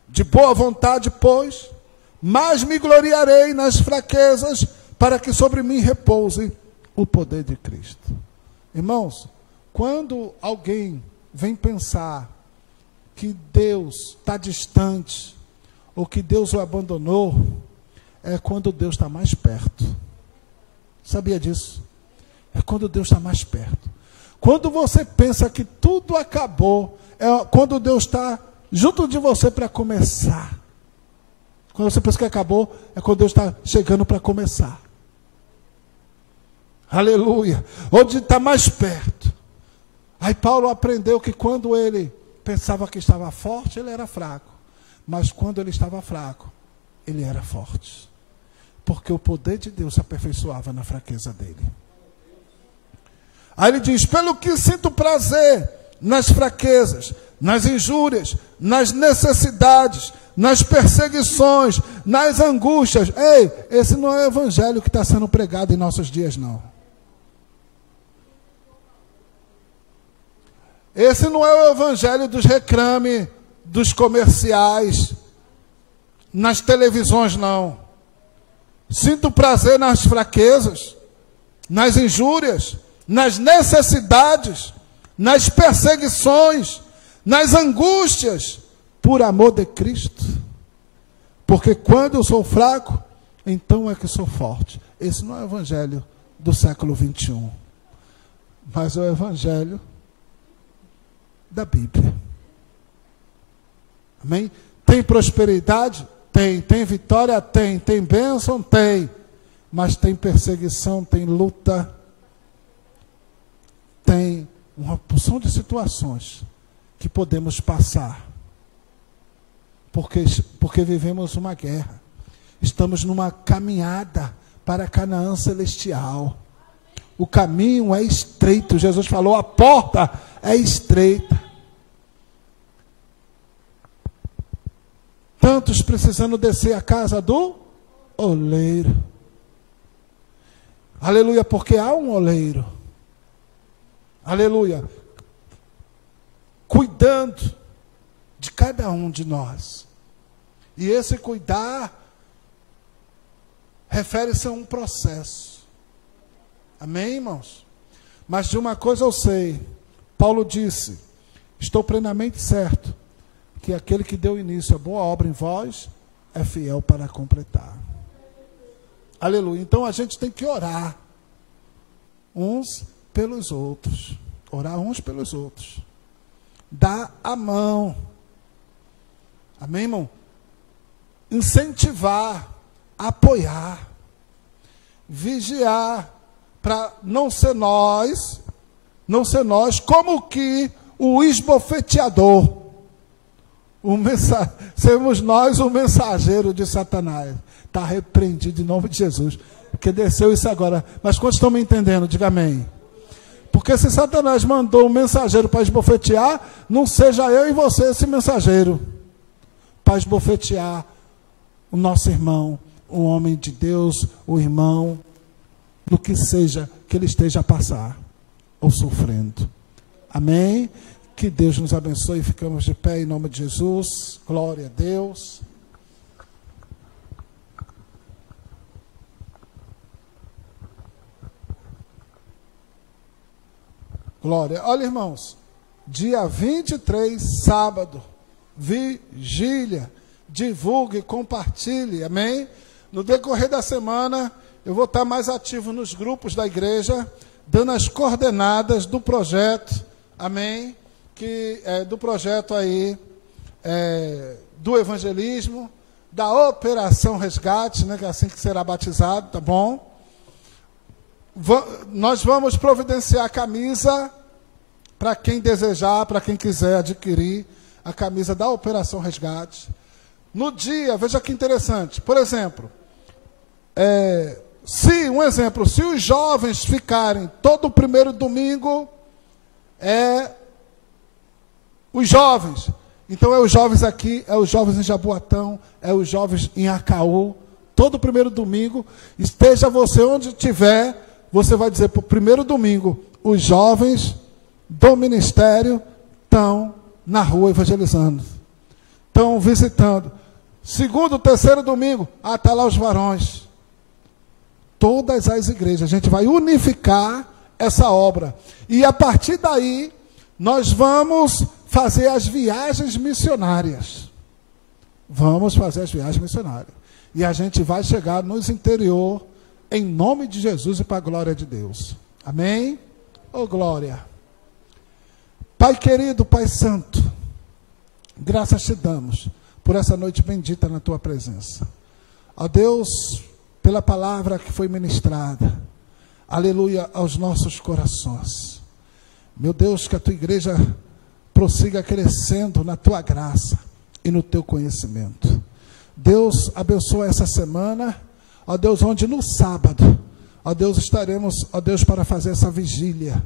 De boa vontade, pois, mas me gloriarei nas fraquezas, para que sobre mim repouse o poder de Cristo. Irmãos, quando alguém vem pensar que Deus está distante, ou que Deus o abandonou, é quando Deus está mais perto. Sabia disso? É quando Deus está mais perto. Quando você pensa que tudo acabou, é quando Deus está junto de você para começar. Quando você pensa que acabou, é quando Deus está chegando para começar. Aleluia. Onde está mais perto. Aí Paulo aprendeu que quando ele pensava que estava forte, ele era fraco. Mas quando ele estava fraco, ele era forte. Porque o poder de Deus se aperfeiçoava na fraqueza dele. Aí ele diz, pelo que sinto prazer nas fraquezas, nas injúrias, nas necessidades, nas perseguições, nas angústias. Ei, esse não é o evangelho que está sendo pregado em nossos dias, não. Esse não é o evangelho dos reclames, dos comerciais, nas televisões, não. Sinto prazer nas fraquezas, nas injúrias, nas necessidades, nas perseguições, nas angústias, por amor de Cristo. Porque quando eu sou fraco, então é que sou forte. Esse não é o evangelho do século 21, mas é o evangelho da Bíblia. Amém? Tem prosperidade? Tem. Tem vitória? Tem. Tem bênção? Tem. Mas tem perseguição, tem luta, tem uma porção de situações que podemos passar. Porque vivemos uma guerra. Estamos numa caminhada para Canaã celestial. O caminho é estreito. Jesus falou, a porta é estreita. Tantos precisando descer a casa do oleiro. Aleluia, porque há um oleiro. Aleluia. Cuidando de cada um de nós. E esse cuidar refere-se a um processo. Amém, irmãos? Mas de uma coisa eu sei. Paulo disse, estou plenamente certo que aquele que deu início à boa obra em vós é fiel para completar. Aleluia. Então a gente tem que orar uns pelos outros. Orar uns pelos outros. Dar a mão. Amém, irmão? Incentivar, apoiar, vigiar, para não ser nós como que o esbofeteador. Sermos nós o mensageiro de Satanás. Está repreendido em nome de Jesus. Porque desceu isso agora. Mas quantos estão me entendendo? Diga amém. Porque se Satanás mandou um mensageiro para esbofetear, não seja eu e você esse mensageiro. Para esbofetear o nosso irmão, o homem de Deus, o irmão, do que seja que ele esteja a passar ou sofrendo. Amém? Que Deus nos abençoe e ficamos de pé em nome de Jesus. Glória a Deus. Glória. Olha, irmãos, dia 23, sábado, vigília. Divulgue, compartilhe, amém? No decorrer da semana, eu vou estar mais ativo nos grupos da igreja, dando as coordenadas do projeto, amém? Do projeto aí, do evangelismo, da Operação Resgate, né, que é assim que será batizado, tá bom? Nós vamos providenciar a camisa para quem desejar, para quem quiser adquirir a camisa da Operação Resgate. No dia, veja que interessante, por exemplo, se os jovens ficarem todo o primeiro domingo, os jovens, então os jovens aqui, os jovens em Jaboatão, os jovens em Acaú, Todo primeiro domingo, esteja você onde estiver, você vai dizer para o primeiro domingo, os jovens do ministério estão na rua evangelizando, estão visitando. Segundo, terceiro domingo, está lá os varões. Todas as igrejas, a gente vai unificar essa obra. E a partir daí, nós vamos fazer as viagens missionárias. Vamos fazer as viagens missionárias. E a gente vai chegar nos interior, em nome de Jesus e para a glória de Deus. Amém? Oh, glória. Pai querido, Pai santo, graças te damos por essa noite bendita na tua presença. Ó Deus, pela palavra que foi ministrada, aleluia, aos nossos corações. Meu Deus, que a tua igreja prossiga crescendo na tua graça e no teu conhecimento. Deus, abençoa essa semana, ó Deus, onde no sábado, ó Deus, estaremos, ó Deus, para fazer essa vigília.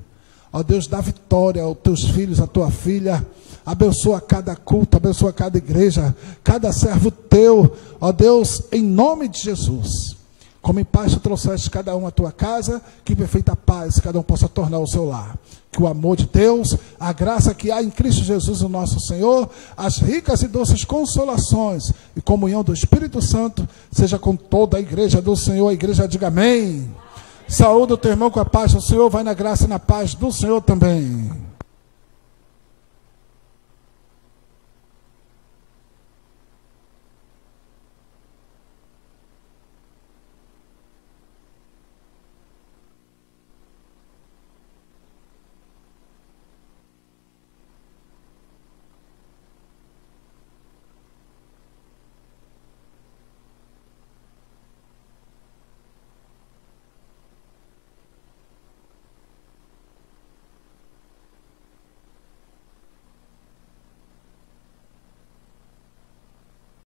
Ó Deus, dá vitória aos teus filhos, à tua filha. Abençoa cada culto, abençoa cada igreja, cada servo teu, ó Deus, em nome de Jesus. Como em paz tu trouxeste cada um à tua casa, que em perfeita paz cada um possa tornar o seu lar. Que o amor de Deus, a graça que há em Cristo Jesus, o nosso Senhor, as ricas e doces consolações e comunhão do Espírito Santo, seja com toda a igreja do Senhor. A igreja diga amém. Saúde o teu irmão com a paz do Senhor, vai na graça e na paz do Senhor também.